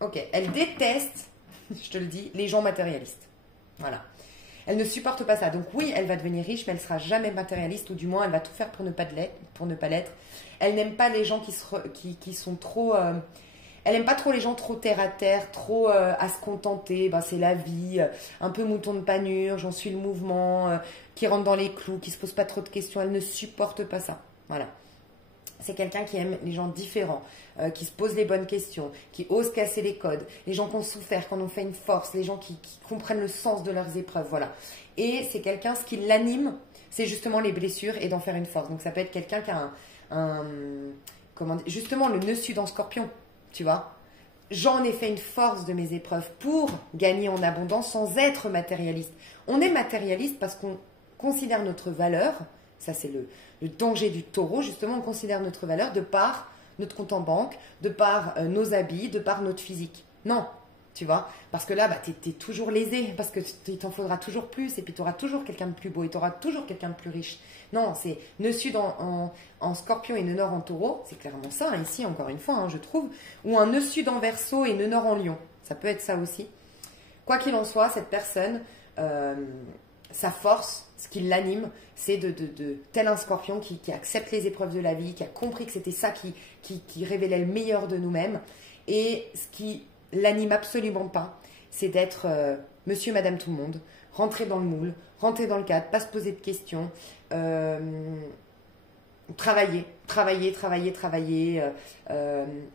Ok, elle déteste, je te le dis, les gens matérialistes. Voilà. Elle ne supporte pas ça. Donc oui, elle va devenir riche, mais elle ne sera jamais matérialiste, ou du moins, elle va tout faire pour ne pas l'être. Elle n'aime pas les gens qui sont trop... elle n'aime pas trop les gens trop terre à terre, trop à se contenter. Ben, c'est la vie, un peu mouton de panure, j'en suis le mouvement, qui rentre dans les clous, qui ne se pose pas trop de questions. Elle ne supporte pas ça. Voilà. C'est quelqu'un qui aime les gens différents, qui se posent les bonnes questions, qui osent casser les codes, les gens qui ont souffert, qui en ont fait une force, les gens qui comprennent le sens de leurs épreuves, voilà. Et c'est quelqu'un, ce qui l'anime, c'est justement les blessures et d'en faire une force. Donc ça peut être quelqu'un qui a justement le nœud sud en scorpion, tu vois. J'en ai fait une force de mes épreuves pour gagner en abondance sans être matérialiste. On est matérialiste parce qu'on considère notre valeur, ça c'est le danger du taureau, justement, on considère notre valeur de par notre compte en banque, de par nos habits, de par notre physique. Non, tu vois, parce que là, bah, t'es toujours lésé, parce que il t'en faudra toujours plus, et puis tu auras toujours quelqu'un de plus beau, et tu auras toujours quelqu'un de plus riche. Non, c'est nœud sud en scorpion et nœud nord en taureau, c'est clairement ça, hein, ici, encore une fois, hein, je trouve, ou un nœud sud en verseau et nœud nord en lion, ça peut être ça aussi. Quoi qu'il en soit, cette personne... sa force, ce qui l'anime, c'est tel un scorpion qui accepte les épreuves de la vie, qui a compris que c'était ça qui révélait le meilleur de nous-mêmes. Et ce qui l'anime absolument pas, c'est d'être monsieur, madame, tout le monde, rentrer dans le moule, rentrer dans le cadre, pas se poser de questions, travailler,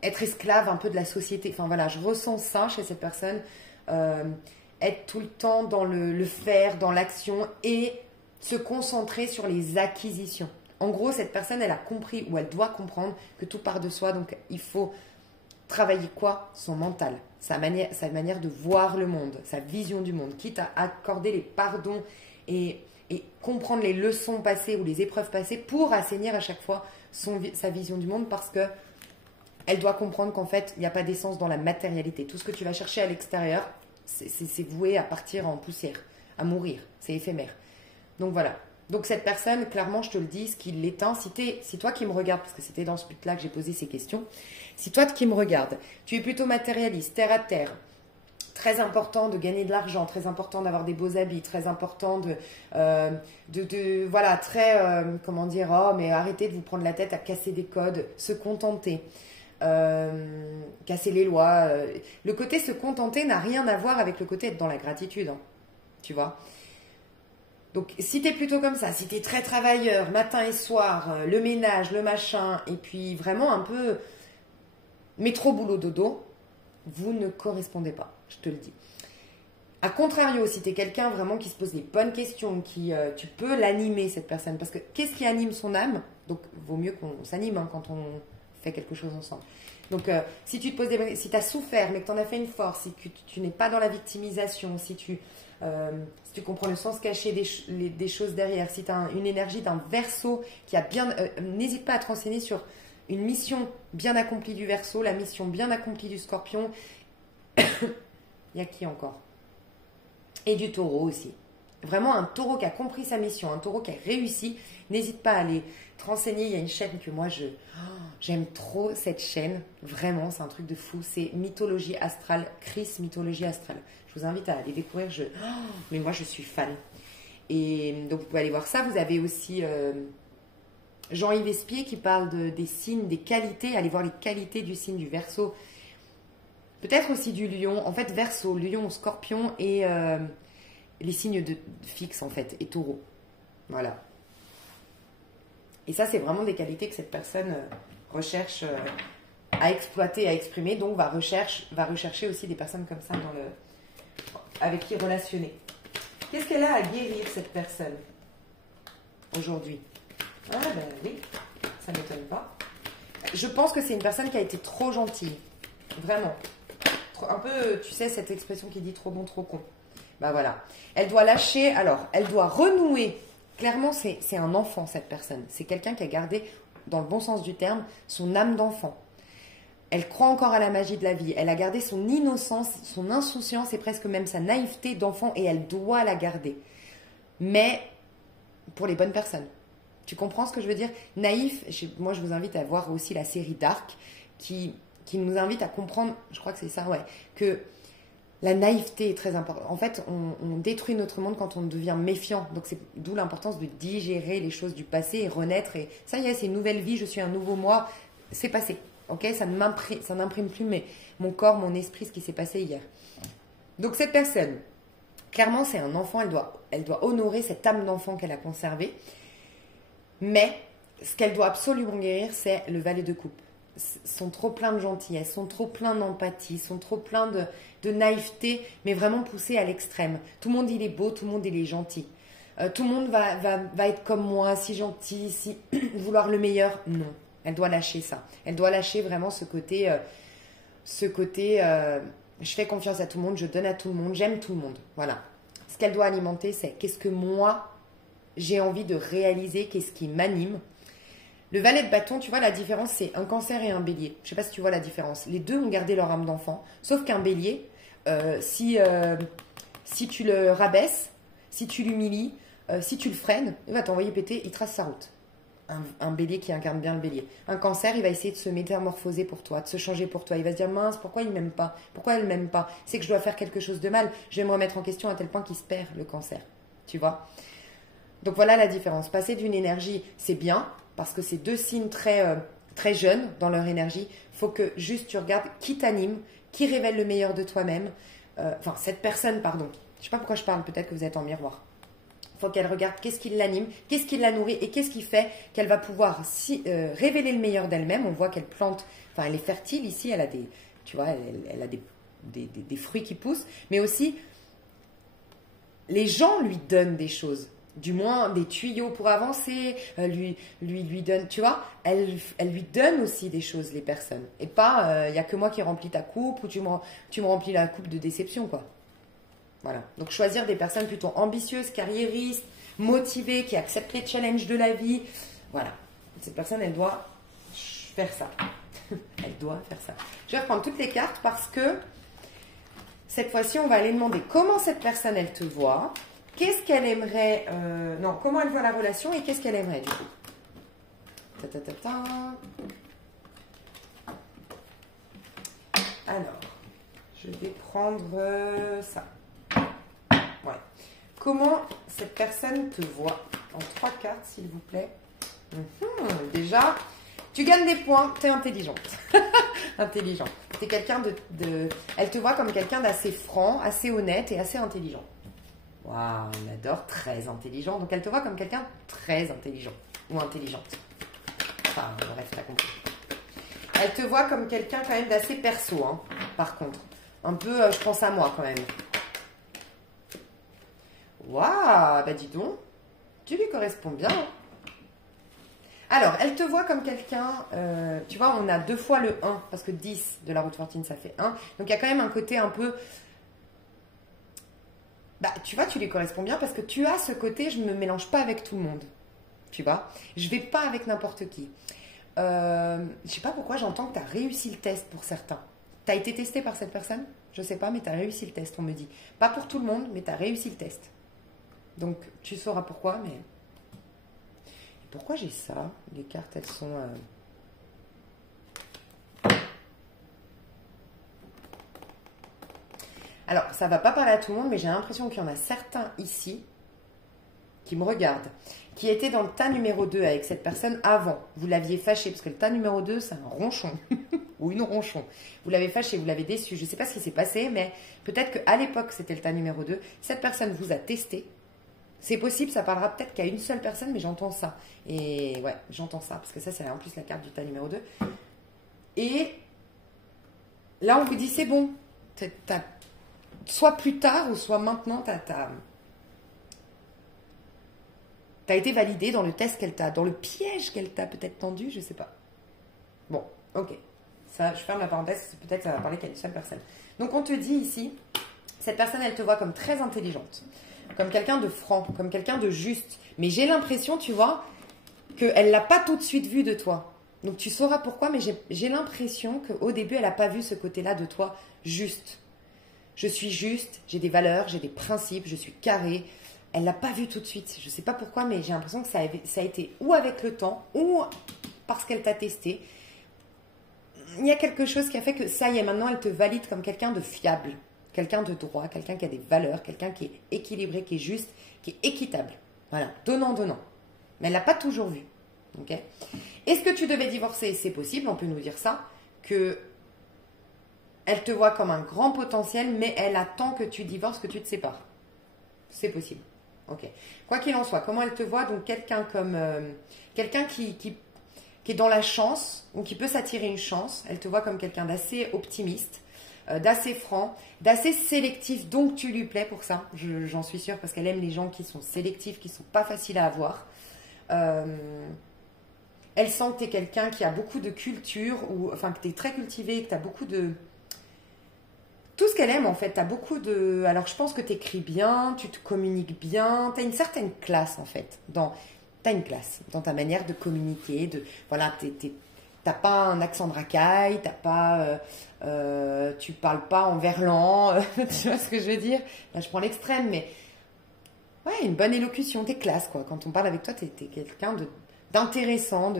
être esclave un peu de la société. Enfin voilà, je ressens ça chez cette personne. Être tout le temps dans le faire, dans l'action et se concentrer sur les acquisitions. En gros, cette personne, elle a compris ou elle doit comprendre que tout part de soi. Donc, il faut travailler quoi? Son mental, sa manière de voir le monde, sa vision du monde, quitte à accorder les pardons et comprendre les leçons passées ou les épreuves passées pour assainir à chaque fois sa vision du monde, parce que elle doit comprendre qu'en fait, il n'y a pas d'essence dans la matérialité. Tout ce que tu vas chercher à l'extérieur, c'est voué à partir en poussière, à mourir, c'est éphémère. Donc voilà. Donc cette personne, clairement, je te le dis, ce qui l'éteint, si toi qui me regardes, parce que c'était dans ce but-là que j'ai posé ces questions, si toi qui me regardes, tu es plutôt matérialiste, terre à terre, très important de gagner de l'argent, très important d'avoir des beaux habits, très important voilà, très, comment dire, oh, mais arrêtez de vous prendre la tête à casser des codes, se contenter, casser les lois. Le côté se contenter n'a rien à voir avec le côté être dans la gratitude, hein, tu vois. Donc, si tu es plutôt comme ça, si tu es très travailleur, matin et soir, le ménage, le machin, et puis vraiment un peu métro, boulot, dodo, vous ne correspondez pas, je te le dis. A contrario, si tu es quelqu'un vraiment qui se pose les bonnes questions, tu peux l'animer, cette personne. Parce que qu'est-ce qui anime son âme? Donc, vaut mieux qu'on s'anime hein, quand on fait quelque chose ensemble. Donc, si tu te poses si tu as souffert, mais que tu en as fait une force, si tu n'es pas dans la victimisation, si tu comprends le sens caché des choses derrière, si tu as une énergie d'un Verseau qui a bien... n'hésite pas à te renseigner sur une mission bien accomplie du Verseau, la mission bien accomplie du Scorpion. Il y a qui encore? Et du Taureau aussi. Vraiment un Taureau qui a compris sa mission, un Taureau qui a réussi. N'hésite pas à aller te renseigner. Il y a une chaîne que moi, j'aime trop cette chaîne. Vraiment, c'est un truc de fou. C'est Mythologie Astrale, Chris Mythologie Astrale. Je vous invite à aller découvrir. Mais moi, je suis fan. Et donc, vous pouvez aller voir ça. Vous avez aussi Jean-Yves Espier qui parle des signes, des qualités. Allez voir les qualités du signe du Verseau. Peut-être aussi du Lion. En fait, Verseau, Lion, Scorpion et les signes fixes, en fait, et Taureau. Voilà. Et ça, c'est vraiment des qualités que cette personne recherche à exploiter, à exprimer. Donc, va rechercher aussi des personnes comme ça avec qui relationner. Qu'est-ce qu'elle a à guérir, cette personne, aujourd'hui? Ah, ben oui, ça ne m'étonne pas. Je pense que c'est une personne qui a été trop gentille. Vraiment. Un peu, tu sais, cette expression qui dit trop bon, trop con. Bah voilà. Elle doit lâcher, alors, elle doit renouer. Clairement, c'est un enfant, cette personne. C'est quelqu'un qui a gardé, dans le bon sens du terme, son âme d'enfant. Elle croit encore à la magie de la vie. Elle a gardé son innocence, son insouciance et presque même sa naïveté d'enfant et elle doit la garder. Mais pour les bonnes personnes. Tu comprends ce que je veux dire? Naïf, moi je vous invite à voir aussi la série Dark qui nous invite à comprendre, je crois que c'est ça, ouais, que la naïveté est très importante. En fait, on détruit notre monde quand on devient méfiant. Donc, c'est d'où l'importance de digérer les choses du passé et renaître. Et ça y est, c'est une nouvelle vie, je suis un nouveau moi. C'est passé. Ok, ça n'imprime plus mon corps, mon esprit, ce qui s'est passé hier. Donc, cette personne, clairement, c'est un enfant. Elle doit honorer cette âme d'enfant qu'elle a conservée. Mais, ce qu'elle doit absolument guérir, c'est le valet de coupe. Sont trop pleins de gentillesse, sont trop pleins d'empathie, sont trop pleins de naïveté, mais vraiment poussés à l'extrême. Tout le monde, il est beau, tout le monde, il est gentil. Tout le monde va être comme moi, si gentil, si vouloir le meilleur. Non, elle doit lâcher ça. Elle doit lâcher vraiment ce côté je fais confiance à tout le monde, je donne à tout le monde, j'aime tout le monde. Voilà. Ce qu'elle doit alimenter, c'est qu'est-ce que moi, j'ai envie de réaliser, qu'est-ce qui m'anime. Le valet de bâton, tu vois, la différence, c'est un Cancer et un Bélier. Je ne sais pas si tu vois la différence. Les deux ont gardé leur âme d'enfant. Sauf qu'un Bélier, si tu le rabaisses, si tu l'humilies, si tu le freines, il va t'envoyer péter, il trace sa route. Un Bélier qui incarne bien le Bélier. Un Cancer, il va essayer de se métamorphoser pour toi, de se changer pour toi. Il va se dire, mince, pourquoi il ne m'aime pas? Pourquoi elle ne m'aime pas? C'est que je dois faire quelque chose de mal. Je vais me remettre en question à tel point qu'il se perd, le Cancer. Tu vois? Donc voilà la différence. Passer d'une énergie, c'est bien, parce que c'est deux signes très jeunes dans leur énergie. Il faut que juste tu regardes qui t'anime, qui révèle le meilleur de toi-même. Cette personne, pardon. Je ne sais pas pourquoi je parle, peut-être que vous êtes en miroir. Il faut qu'elle regarde qu'est-ce qui l'anime, qu'est-ce qui la nourrit et qu'est-ce qui fait qu'elle va pouvoir révéler le meilleur d'elle-même. On voit qu'elle plante, elle est fertile ici, elle a elle a des fruits qui poussent, mais aussi les gens lui donnent des choses. du moins des tuyaux pour avancer, lui donne, tu vois, elle lui donne aussi des choses, les personnes. Et pas, il n'y a que moi qui remplis ta coupe ou tu me remplis la coupe de déception, quoi. Voilà. Donc choisir des personnes plutôt ambitieuses, carriéristes, motivées, qui acceptent les challenges de la vie. Voilà. Cette personne, elle doit faire ça. Elle doit faire ça. Je vais reprendre toutes les cartes parce que cette fois-ci, on va aller demander comment cette personne, elle te voit. Qu'est-ce qu'elle aimerait... non, comment elle voit la relation et qu'est-ce qu'elle aimerait du coup. Ta, ta, ta, ta. Alors, je vais prendre ça. Ouais. Comment cette personne te voit? En 3 cartes, s'il vous plaît. Déjà, tu gagnes des points, tu es intelligente. Intelligent. Tu es quelqu'un de... Elle te voit comme quelqu'un d'assez franc, assez honnête et assez intelligent. Waouh, on adore, très intelligent. Donc elle te voit comme quelqu'un de très intelligent ou intelligente. Enfin, bref, t'as compris. Elle te voit comme quelqu'un quand même d'assez perso, hein, par contre. Un peu, je pense à moi quand même. Waouh, bah dis donc, tu lui corresponds bien. Alors, elle te voit comme quelqu'un, tu vois, on a 2 fois le 1, parce que 10 de la route fortune, ça fait 1. Donc il y a quand même un côté un peu... Bah, tu vois, tu lui corresponds bien parce que tu as ce côté, je ne me mélange pas avec tout le monde. Tu vois, je vais pas avec n'importe qui. Je sais pas pourquoi j'entends que tu as réussi le test pour certains. Tu as été testé par cette personne? Je sais pas, mais tu as réussi le test, on me dit. Pas pour tout le monde, mais tu as réussi le test. Donc, tu sauras pourquoi, mais... Et pourquoi j'ai ça? Les cartes, elles sont... Alors, ça va pas parler à tout le monde, mais j'ai l'impression qu'il y en a certains ici qui me regardent, qui étaient dans le tas numéro 2 avec cette personne avant. Vous l'aviez fâché, parce que le tas numéro 2, c'est un ronchon, ou une ronchon. Vous l'avez fâché, vous l'avez déçu. Je ne sais pas ce qui s'est passé, mais peut-être qu'à l'époque, c'était le tas numéro 2. Cette personne vous a testé. C'est possible, ça parlera peut-être qu'à une seule personne, mais j'entends ça. Et ouais, j'entends ça, parce que ça, c'est en plus la carte du tas numéro 2. Et là, on vous dit, c'est bon, soit plus tard ou soit maintenant, t'as été validé dans le test qu'elle t'a, dans le piège qu'elle t'a peut-être tendu, je sais pas. Bon, ok. Ça, je ferme la parenthèse, peut-être ça va parler qu'à une seule personne. Donc on te dit ici, cette personne, elle te voit comme très intelligente, comme quelqu'un de franc, comme quelqu'un de juste. Mais j'ai l'impression, tu vois, qu'elle l'a pas tout de suite vu de toi. Donc tu sauras pourquoi, mais j'ai l'impression qu'au début, elle n'a pas vu ce côté-là de toi juste. Je suis juste, j'ai des valeurs, j'ai des principes, je suis carré. Elle ne l'a pas vu tout de suite. Je ne sais pas pourquoi, mais j'ai l'impression que ça a été ou avec le temps, ou parce qu'elle t'a testé. Il y a quelque chose qui a fait que ça y est, maintenant, elle te valide comme quelqu'un de fiable, quelqu'un de droit, quelqu'un qui a des valeurs, quelqu'un qui est équilibré, qui est juste, qui est équitable. Voilà, donnant. Mais elle ne l'a pas toujours vu. Okay. Est-ce que tu devais divorcer? C'est possible, on peut nous dire ça, que... Elle te voit comme un grand potentiel, mais elle attend que tu divorces, que tu te sépares. C'est possible. Ok. Quoi qu'il en soit, comment elle te voit? Donc quelqu'un comme quelqu'un qui est dans la chance, ou qui peut s'attirer une chance. Elle te voit comme quelqu'un d'assez optimiste, d'assez franc, d'assez sélectif. Donc tu lui plais pour ça. J'en suis sûre parce qu'elle aime les gens qui sont sélectifs, qui sont pas faciles à avoir. Elle sent que tu es quelqu'un qui a beaucoup de culture, ou enfin que tu es très cultivé, que tu as beaucoup de... Tout ce qu'elle aime, en fait, tu as beaucoup de... Alors, je pense que tu écris bien, tu te communiques bien, tu as une certaine classe, en fait. Tu as une classe dans ta manière de communiquer. Voilà, t'as pas un accent de racaille, tu parles pas en verlan, tu vois ce que je veux dire? Là, je prends l'extrême, mais... Ouais, une bonne élocution, t'es classe, quoi. Quand on parle avec toi, t'es quelqu'un d'intéressant,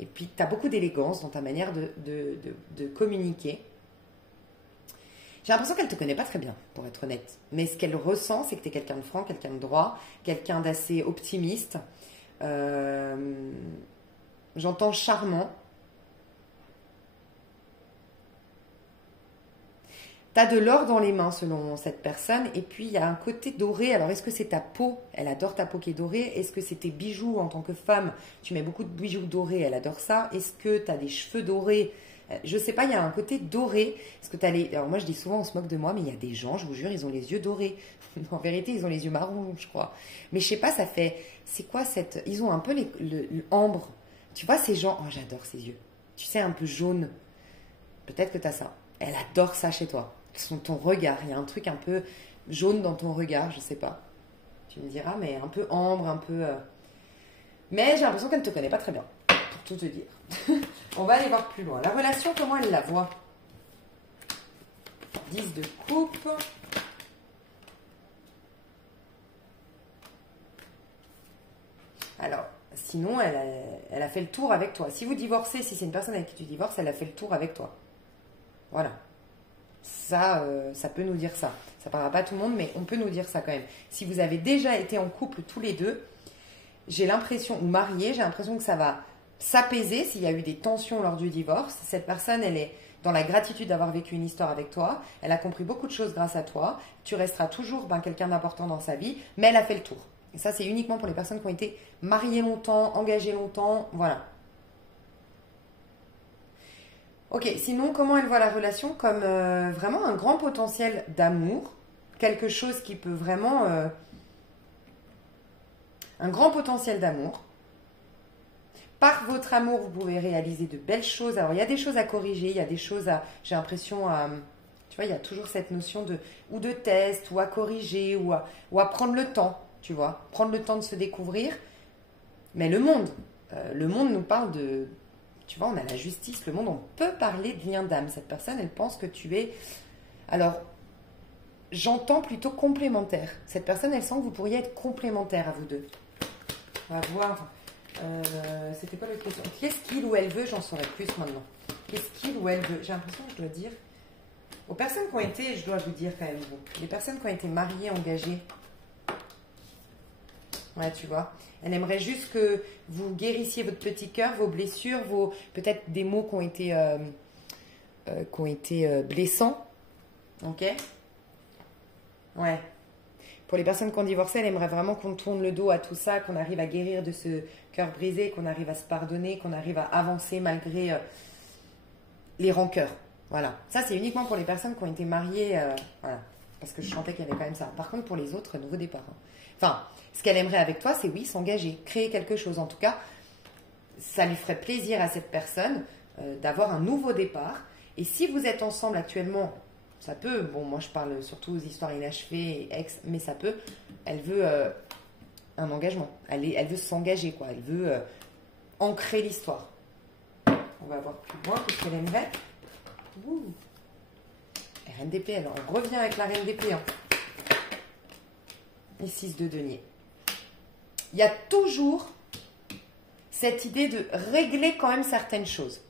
et puis tu as beaucoup d'élégance dans ta manière de communiquer. J'ai l'impression qu'elle ne te connaît pas très bien, pour être honnête. Mais ce qu'elle ressent, c'est que tu es quelqu'un de franc, quelqu'un de droit, quelqu'un d'assez optimiste. J'entends charmant. Tu as de l'or dans les mains, selon cette personne. Et puis, il y a un côté doré. Alors, est-ce que c'est ta peau? Elle adore ta peau qui est dorée. Est-ce que c'est tes bijoux en tant que femme? Tu mets beaucoup de bijoux dorés, elle adore ça. Est-ce que tu as des cheveux dorés? Je sais pas, il y a un côté doré. Parce que t'as les... Alors moi, je dis souvent, on se moque de moi, mais il y a des gens, je vous jure, ils ont les yeux dorés. En vérité, ils ont les yeux marrons, je crois. Mais je sais pas, ça fait... C'est quoi cette... Ils ont un peu le ambre. Tu vois, ces gens... Oh, j'adore ces yeux. Tu sais, un peu jaune. Peut-être que t'as ça. Elle adore ça chez toi. Ton regard, il y a un truc un peu jaune dans ton regard, je sais pas. Tu me diras, mais un peu ambre, un peu... Mais j'ai l'impression qu'elle ne te connaît pas très bien, pour tout te dire. On va aller voir plus loin. La relation, comment elle la voit? 10 de coupe. Alors, sinon, elle a fait le tour avec toi. Si vous divorcez, si c'est une personne avec qui tu divorces, elle a fait le tour avec toi. Voilà. Ça, ça peut nous dire ça. Ça ne parlera pas à tout le monde, mais on peut nous dire ça quand même. Si vous avez déjà été en couple tous les deux, j'ai l'impression, ou mariés, j'ai l'impression que ça va s'apaiser s'il y a eu des tensions lors du divorce. Cette personne, elle est dans la gratitude d'avoir vécu une histoire avec toi. Elle a compris beaucoup de choses grâce à toi. Tu resteras toujours quelqu'un d'important dans sa vie, mais elle a fait le tour. Et ça, c'est uniquement pour les personnes qui ont été mariées longtemps, engagées longtemps, voilà. Ok, sinon, comment elle voit la relation? Comme vraiment un grand potentiel d'amour, quelque chose qui peut vraiment... un grand potentiel d'amour. Par votre amour, vous pouvez réaliser de belles choses. Alors, il y a des choses à corriger, il y a des choses à... J'ai l'impression à... Tu vois, il y a toujours cette notion de... Ou de test, ou à corriger, ou à prendre le temps, tu vois. Prendre le temps de se découvrir. Mais le monde nous parle de... Tu vois, on a la justice, le monde, on peut parler de lien d'âme. Cette personne, elle pense que tu es... Alors, j'entends plutôt complémentaire. Cette personne, elle sent que vous pourriez être complémentaire à vous deux. On va voir... c'était quoi l'autre question? Qu'est-ce qu'il ou elle veut? J'en saurais plus maintenant. Qu'est-ce qu'il ou elle veut? J'ai l'impression que je dois dire... Aux personnes qui ont été, je dois vous dire quand même, vous, les personnes qui ont été mariées, engagées... Ouais, tu vois. Elle aimerait juste que vous guérissiez votre petit cœur, vos blessures, peut-être des mots qui ont été blessants. Ok? Ouais. Pour les personnes qui ont divorcé, elle aimerait vraiment qu'on tourne le dos à tout ça, qu'on arrive à guérir de ce cœur brisé, qu'on arrive à se pardonner, qu'on arrive à avancer malgré les rancœurs. Voilà. Ça, c'est uniquement pour les personnes qui ont été mariées. Voilà. Parce que je sentais qu'il y avait quand même ça. Par contre, pour les autres, nouveau départ. Enfin, ce qu'elle aimerait avec toi, c'est oui, s'engager, créer quelque chose. En tout cas, ça lui ferait plaisir à cette personne d'avoir un nouveau départ. Et si vous êtes ensemble actuellement, ça peut, bon, moi je parle surtout aux histoires inachevées, ex, mais ça peut, elle veut un engagement. Elle veut s'engager, quoi. Elle veut ancrer l'histoire. On va voir plus loin que ce qu'elle aimerait. Ouh. Reine d'épée, alors on revient avec la reine d'épée. Hein. Et 6 de denier. Il y a toujours cette idée de régler quand même certaines choses.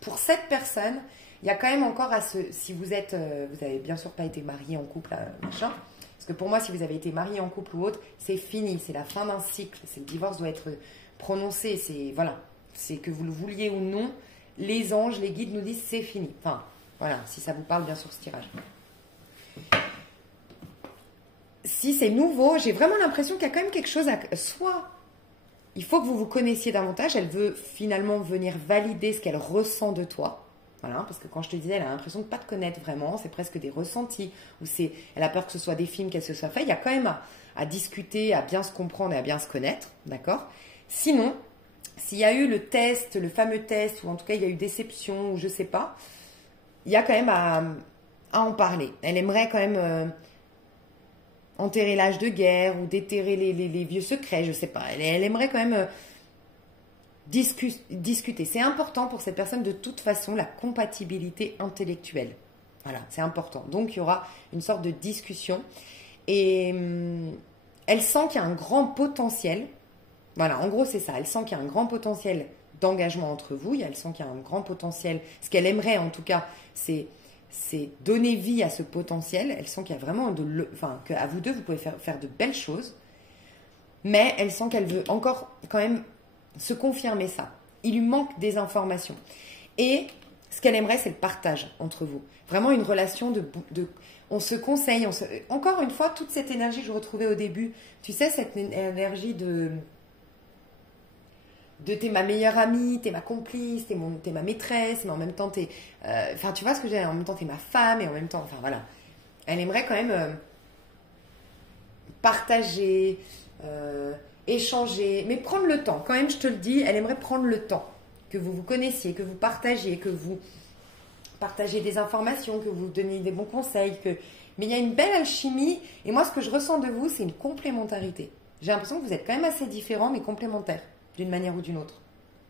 Pour cette personne, il y a quand même encore à se... Si vous êtes... vous avez bien sûr pas été marié en couple, machin. Parce que pour moi, si vous avez été marié en couple ou autre, c'est fini. C'est la fin d'un cycle. Le divorce doit être prononcé. C'est... Voilà. C'est que vous le vouliez ou non, les anges, les guides nous disent c'est fini. Enfin, voilà. Si ça vous parle, bien sûr, ce tirage. Si c'est nouveau, j'ai vraiment l'impression qu'il y a quand même quelque chose à... Soit il faut que vous vous connaissiez davantage, elle veut finalement venir valider ce qu'elle ressent de toi. Voilà, parce que quand je te disais, elle a l'impression de ne pas te connaître vraiment, c'est presque des ressentis, ou elle a peur que ce soit des films qu'elle se soit fait. Il y a quand même à discuter, à bien se comprendre et à bien se connaître, d'accord? Sinon, s'il y a eu le test, le fameux test, ou en tout cas il y a eu déception, ou je ne sais pas, il y a quand même à en parler. Elle aimerait quand même... enterrer l'âge de guerre ou déterrer les vieux secrets, je sais pas. Elle aimerait quand même discuter. C'est important pour cette personne de toute façon, la compatibilité intellectuelle. Voilà, c'est important. Donc, il y aura une sorte de discussion. Et elle sent qu'il y a un grand potentiel. Voilà, en gros, c'est ça. Elle sent qu'il y a un grand potentiel d'engagement entre vous. Elle sent qu'il y a un grand potentiel. Ce qu'elle aimerait, en tout cas, c'est donner vie à ce potentiel. Elle sent qu'il y a vraiment qu'à vous deux, vous pouvez faire de belles choses. Mais elle sent qu'elle veut encore quand même se confirmer ça. Il lui manque des informations. Et ce qu'elle aimerait, c'est le partage entre vous. Vraiment une relation on se conseille. Encore une fois, toute cette énergie que je retrouvais au début. Tu sais, cette énergie t'es ma meilleure amie, t'es ma complice, t'es ma maîtresse, mais en même temps, enfin, tu vois ce que je veux dire, en même temps, t'es ma femme, et en même temps, enfin, voilà. Elle aimerait quand même partager, échanger, mais prendre le temps. Quand même, je te le dis, elle aimerait prendre le temps. Que vous vous connaissiez, que vous partagiez, que vous partagez des informations, que vous donniez des bons conseils. Mais il y a une belle alchimie. Et moi, ce que je ressens de vous, c'est une complémentarité. J'ai l'impression que vous êtes quand même assez différents, mais complémentaires, d'une manière ou d'une autre.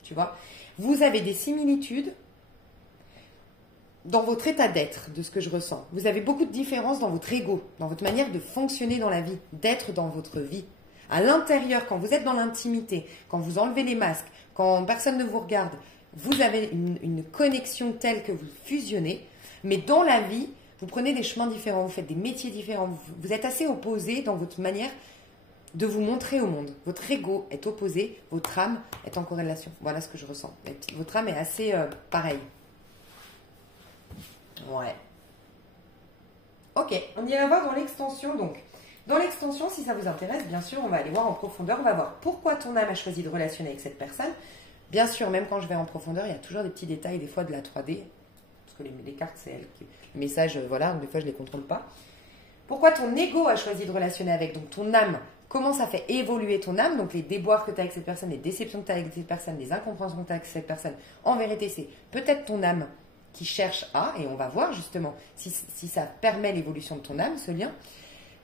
Tu vois? Vous avez des similitudes dans votre état d'être, de ce que je ressens. Vous avez beaucoup de différences dans votre ego, dans votre manière de fonctionner dans la vie, d'être dans votre vie. À l'intérieur, quand vous êtes dans l'intimité, quand vous enlevez les masques, quand personne ne vous regarde, vous avez une connexion telle que vous fusionnez. Mais dans la vie, vous prenez des chemins différents, vous faites des métiers différents. Vous êtes assez opposés dans votre manière de vous montrer au monde. Votre ego est opposé, votre âme est en corrélation. Voilà ce que je ressens. Votre âme est assez pareille. Ouais. Ok, on ira voir dans l'extension donc. Dans l'extension, si ça vous intéresse, bien sûr, on va aller voir en profondeur. On va voir pourquoi ton âme a choisi de relationner avec cette personne. Bien sûr, même quand je vais en profondeur, il y a toujours des petits détails, des fois de la 3D. Parce que les cartes, c'est elles qui... Les messages, voilà, des fois, je ne les contrôle pas. Pourquoi ton ego a choisi de relationner avec, donc ton âme, comment ça fait évoluer ton âme, donc les déboires que tu as avec cette personne, les déceptions que tu as avec cette personne, les incompréhensions que tu as avec cette personne. En vérité, c'est peut-être ton âme qui cherche à, et on va voir justement si ça permet l'évolution de ton âme, ce lien.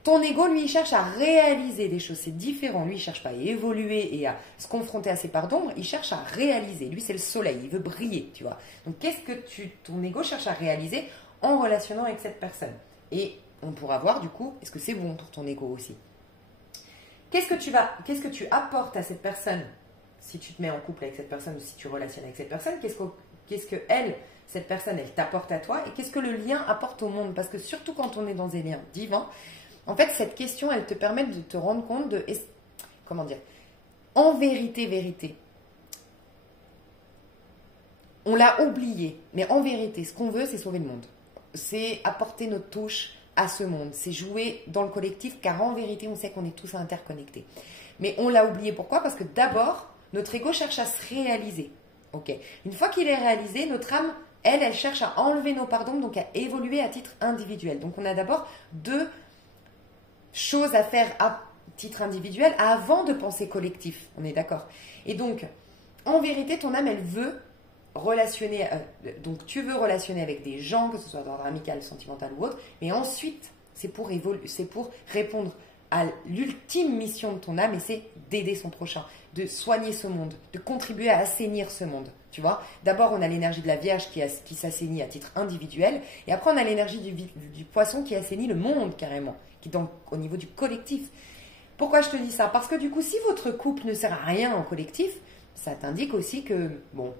Ton ego, lui, il cherche à réaliser des choses. C'est différent. Lui, il ne cherche pas à évoluer et à se confronter à ses parts d'ombre. Il cherche à réaliser. Lui, c'est le soleil. Il veut briller, tu vois. Donc, qu'est-ce que ton ego cherche à réaliser en relationnant avec cette personne? Et on pourra voir, du coup, est-ce que c'est bon pour ton ego aussi? Qu'est-ce que tu apportes à cette personne si tu te mets en couple avec cette personne ou si tu relationnes avec cette personne? Qu'est-ce que cette personne, elle t'apporte à toi? Et qu'est-ce que le lien apporte au monde? Parce que surtout quand on est dans des liens divins, en fait, cette question, elle te permet de te rendre compte de... Comment dire? En vérité, on l'a oublié. Mais en vérité, ce qu'on veut, c'est sauver le monde. C'est apporter notre touche à ce monde. C'est jouer dans le collectif, car en vérité, on sait qu'on est tous interconnectés. Mais on l'a oublié. Pourquoi? Parce que d'abord, notre ego cherche à se réaliser. Ok. Une fois qu'il est réalisé, notre âme, elle cherche à enlever nos parts d'ombre, donc à évoluer à titre individuel. Donc on a d'abord deux choses à faire à titre individuel avant de penser collectif. On est d'accord? Et donc, en vérité, ton âme, elle veut relationner, donc tu veux relationner avec des gens, que ce soit d'ordre amical, sentimental ou autre, mais ensuite, c'est pour répondre à l'ultime mission de ton âme, et c'est d'aider son prochain, de soigner ce monde, de contribuer à assainir ce monde. Tu vois, d'abord, on a l'énergie de la Vierge qui s'assainit à titre individuel, et après, on a l'énergie du poisson qui assainit le monde carrément, qui est donc au niveau du collectif. Pourquoi je te dis ça? Parce que du coup, si votre couple ne sert à rien en collectif, ça t'indique aussi que, bon,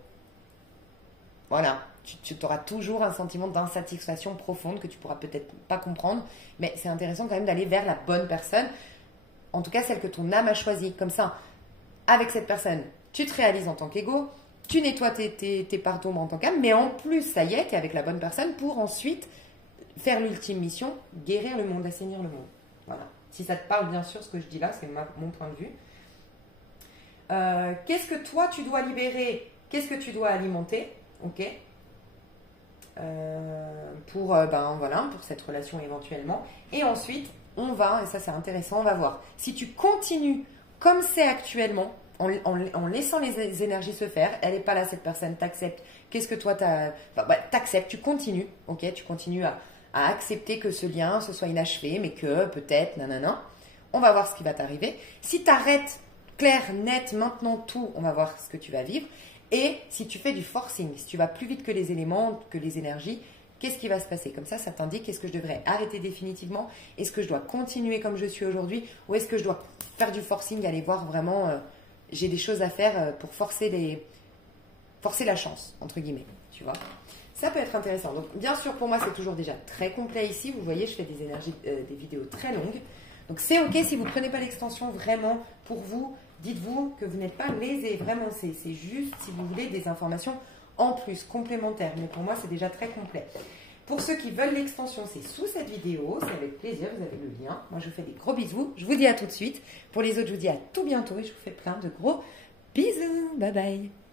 voilà, tu auras toujours un sentiment d'insatisfaction profonde que tu pourras peut-être pas comprendre, mais c'est intéressant quand même d'aller vers la bonne personne, en tout cas celle que ton âme a choisie. Comme ça, avec cette personne, tu te réalises en tant qu'ego, tu nettoies tes parts d'ombre en tant qu'âme, mais en plus, ça y est, tu es avec la bonne personne pour ensuite faire l'ultime mission, guérir le monde, assainir le monde. Voilà. Si ça te parle, bien sûr, ce que je dis là, c'est mon point de vue. Qu'est-ce que toi, tu dois libérer? Qu'est-ce que tu dois alimenter? Ok. Pour cette relation éventuellement. Et ensuite, on va, et ça c'est intéressant, on va voir. Si tu continues comme c'est actuellement, en laissant les énergies se faire, elle n'est pas là cette personne, t'acceptes. Qu'est-ce que toi t'acceptes, tu continues, ok, tu continues à accepter que ce lien ce soit inachevé, mais que peut-être, nanana. On va voir ce qui va t'arriver. Si tu arrêtes clair, net, maintenant tout, on va voir ce que tu vas vivre. Et si tu fais du forcing, si tu vas plus vite que les éléments, que les énergies, qu'est-ce qui va se passer? Comme ça t'indique est-ce que je devrais arrêter définitivement? Est-ce que je dois continuer comme je suis aujourd'hui? Ou est-ce que je dois faire du forcing, aller voir vraiment, j'ai des choses à faire pour forcer la chance, entre guillemets, tu vois? Ça peut être intéressant. Donc, bien sûr, pour moi, c'est toujours déjà très complet ici. Vous voyez, je fais des vidéos très longues. Donc, c'est OK si vous ne prenez pas l'extension vraiment pour vous. Dites-vous que vous n'êtes pas lésé. Vraiment, c'est juste si vous voulez des informations en plus, complémentaires. Mais pour moi, c'est déjà très complet. Pour ceux qui veulent l'extension, c'est sous cette vidéo. C'est avec plaisir, vous avez le lien. Moi, je vous fais des gros bisous. Je vous dis à tout de suite. Pour les autres, je vous dis à tout bientôt et je vous fais plein de gros Bisous, bye bye.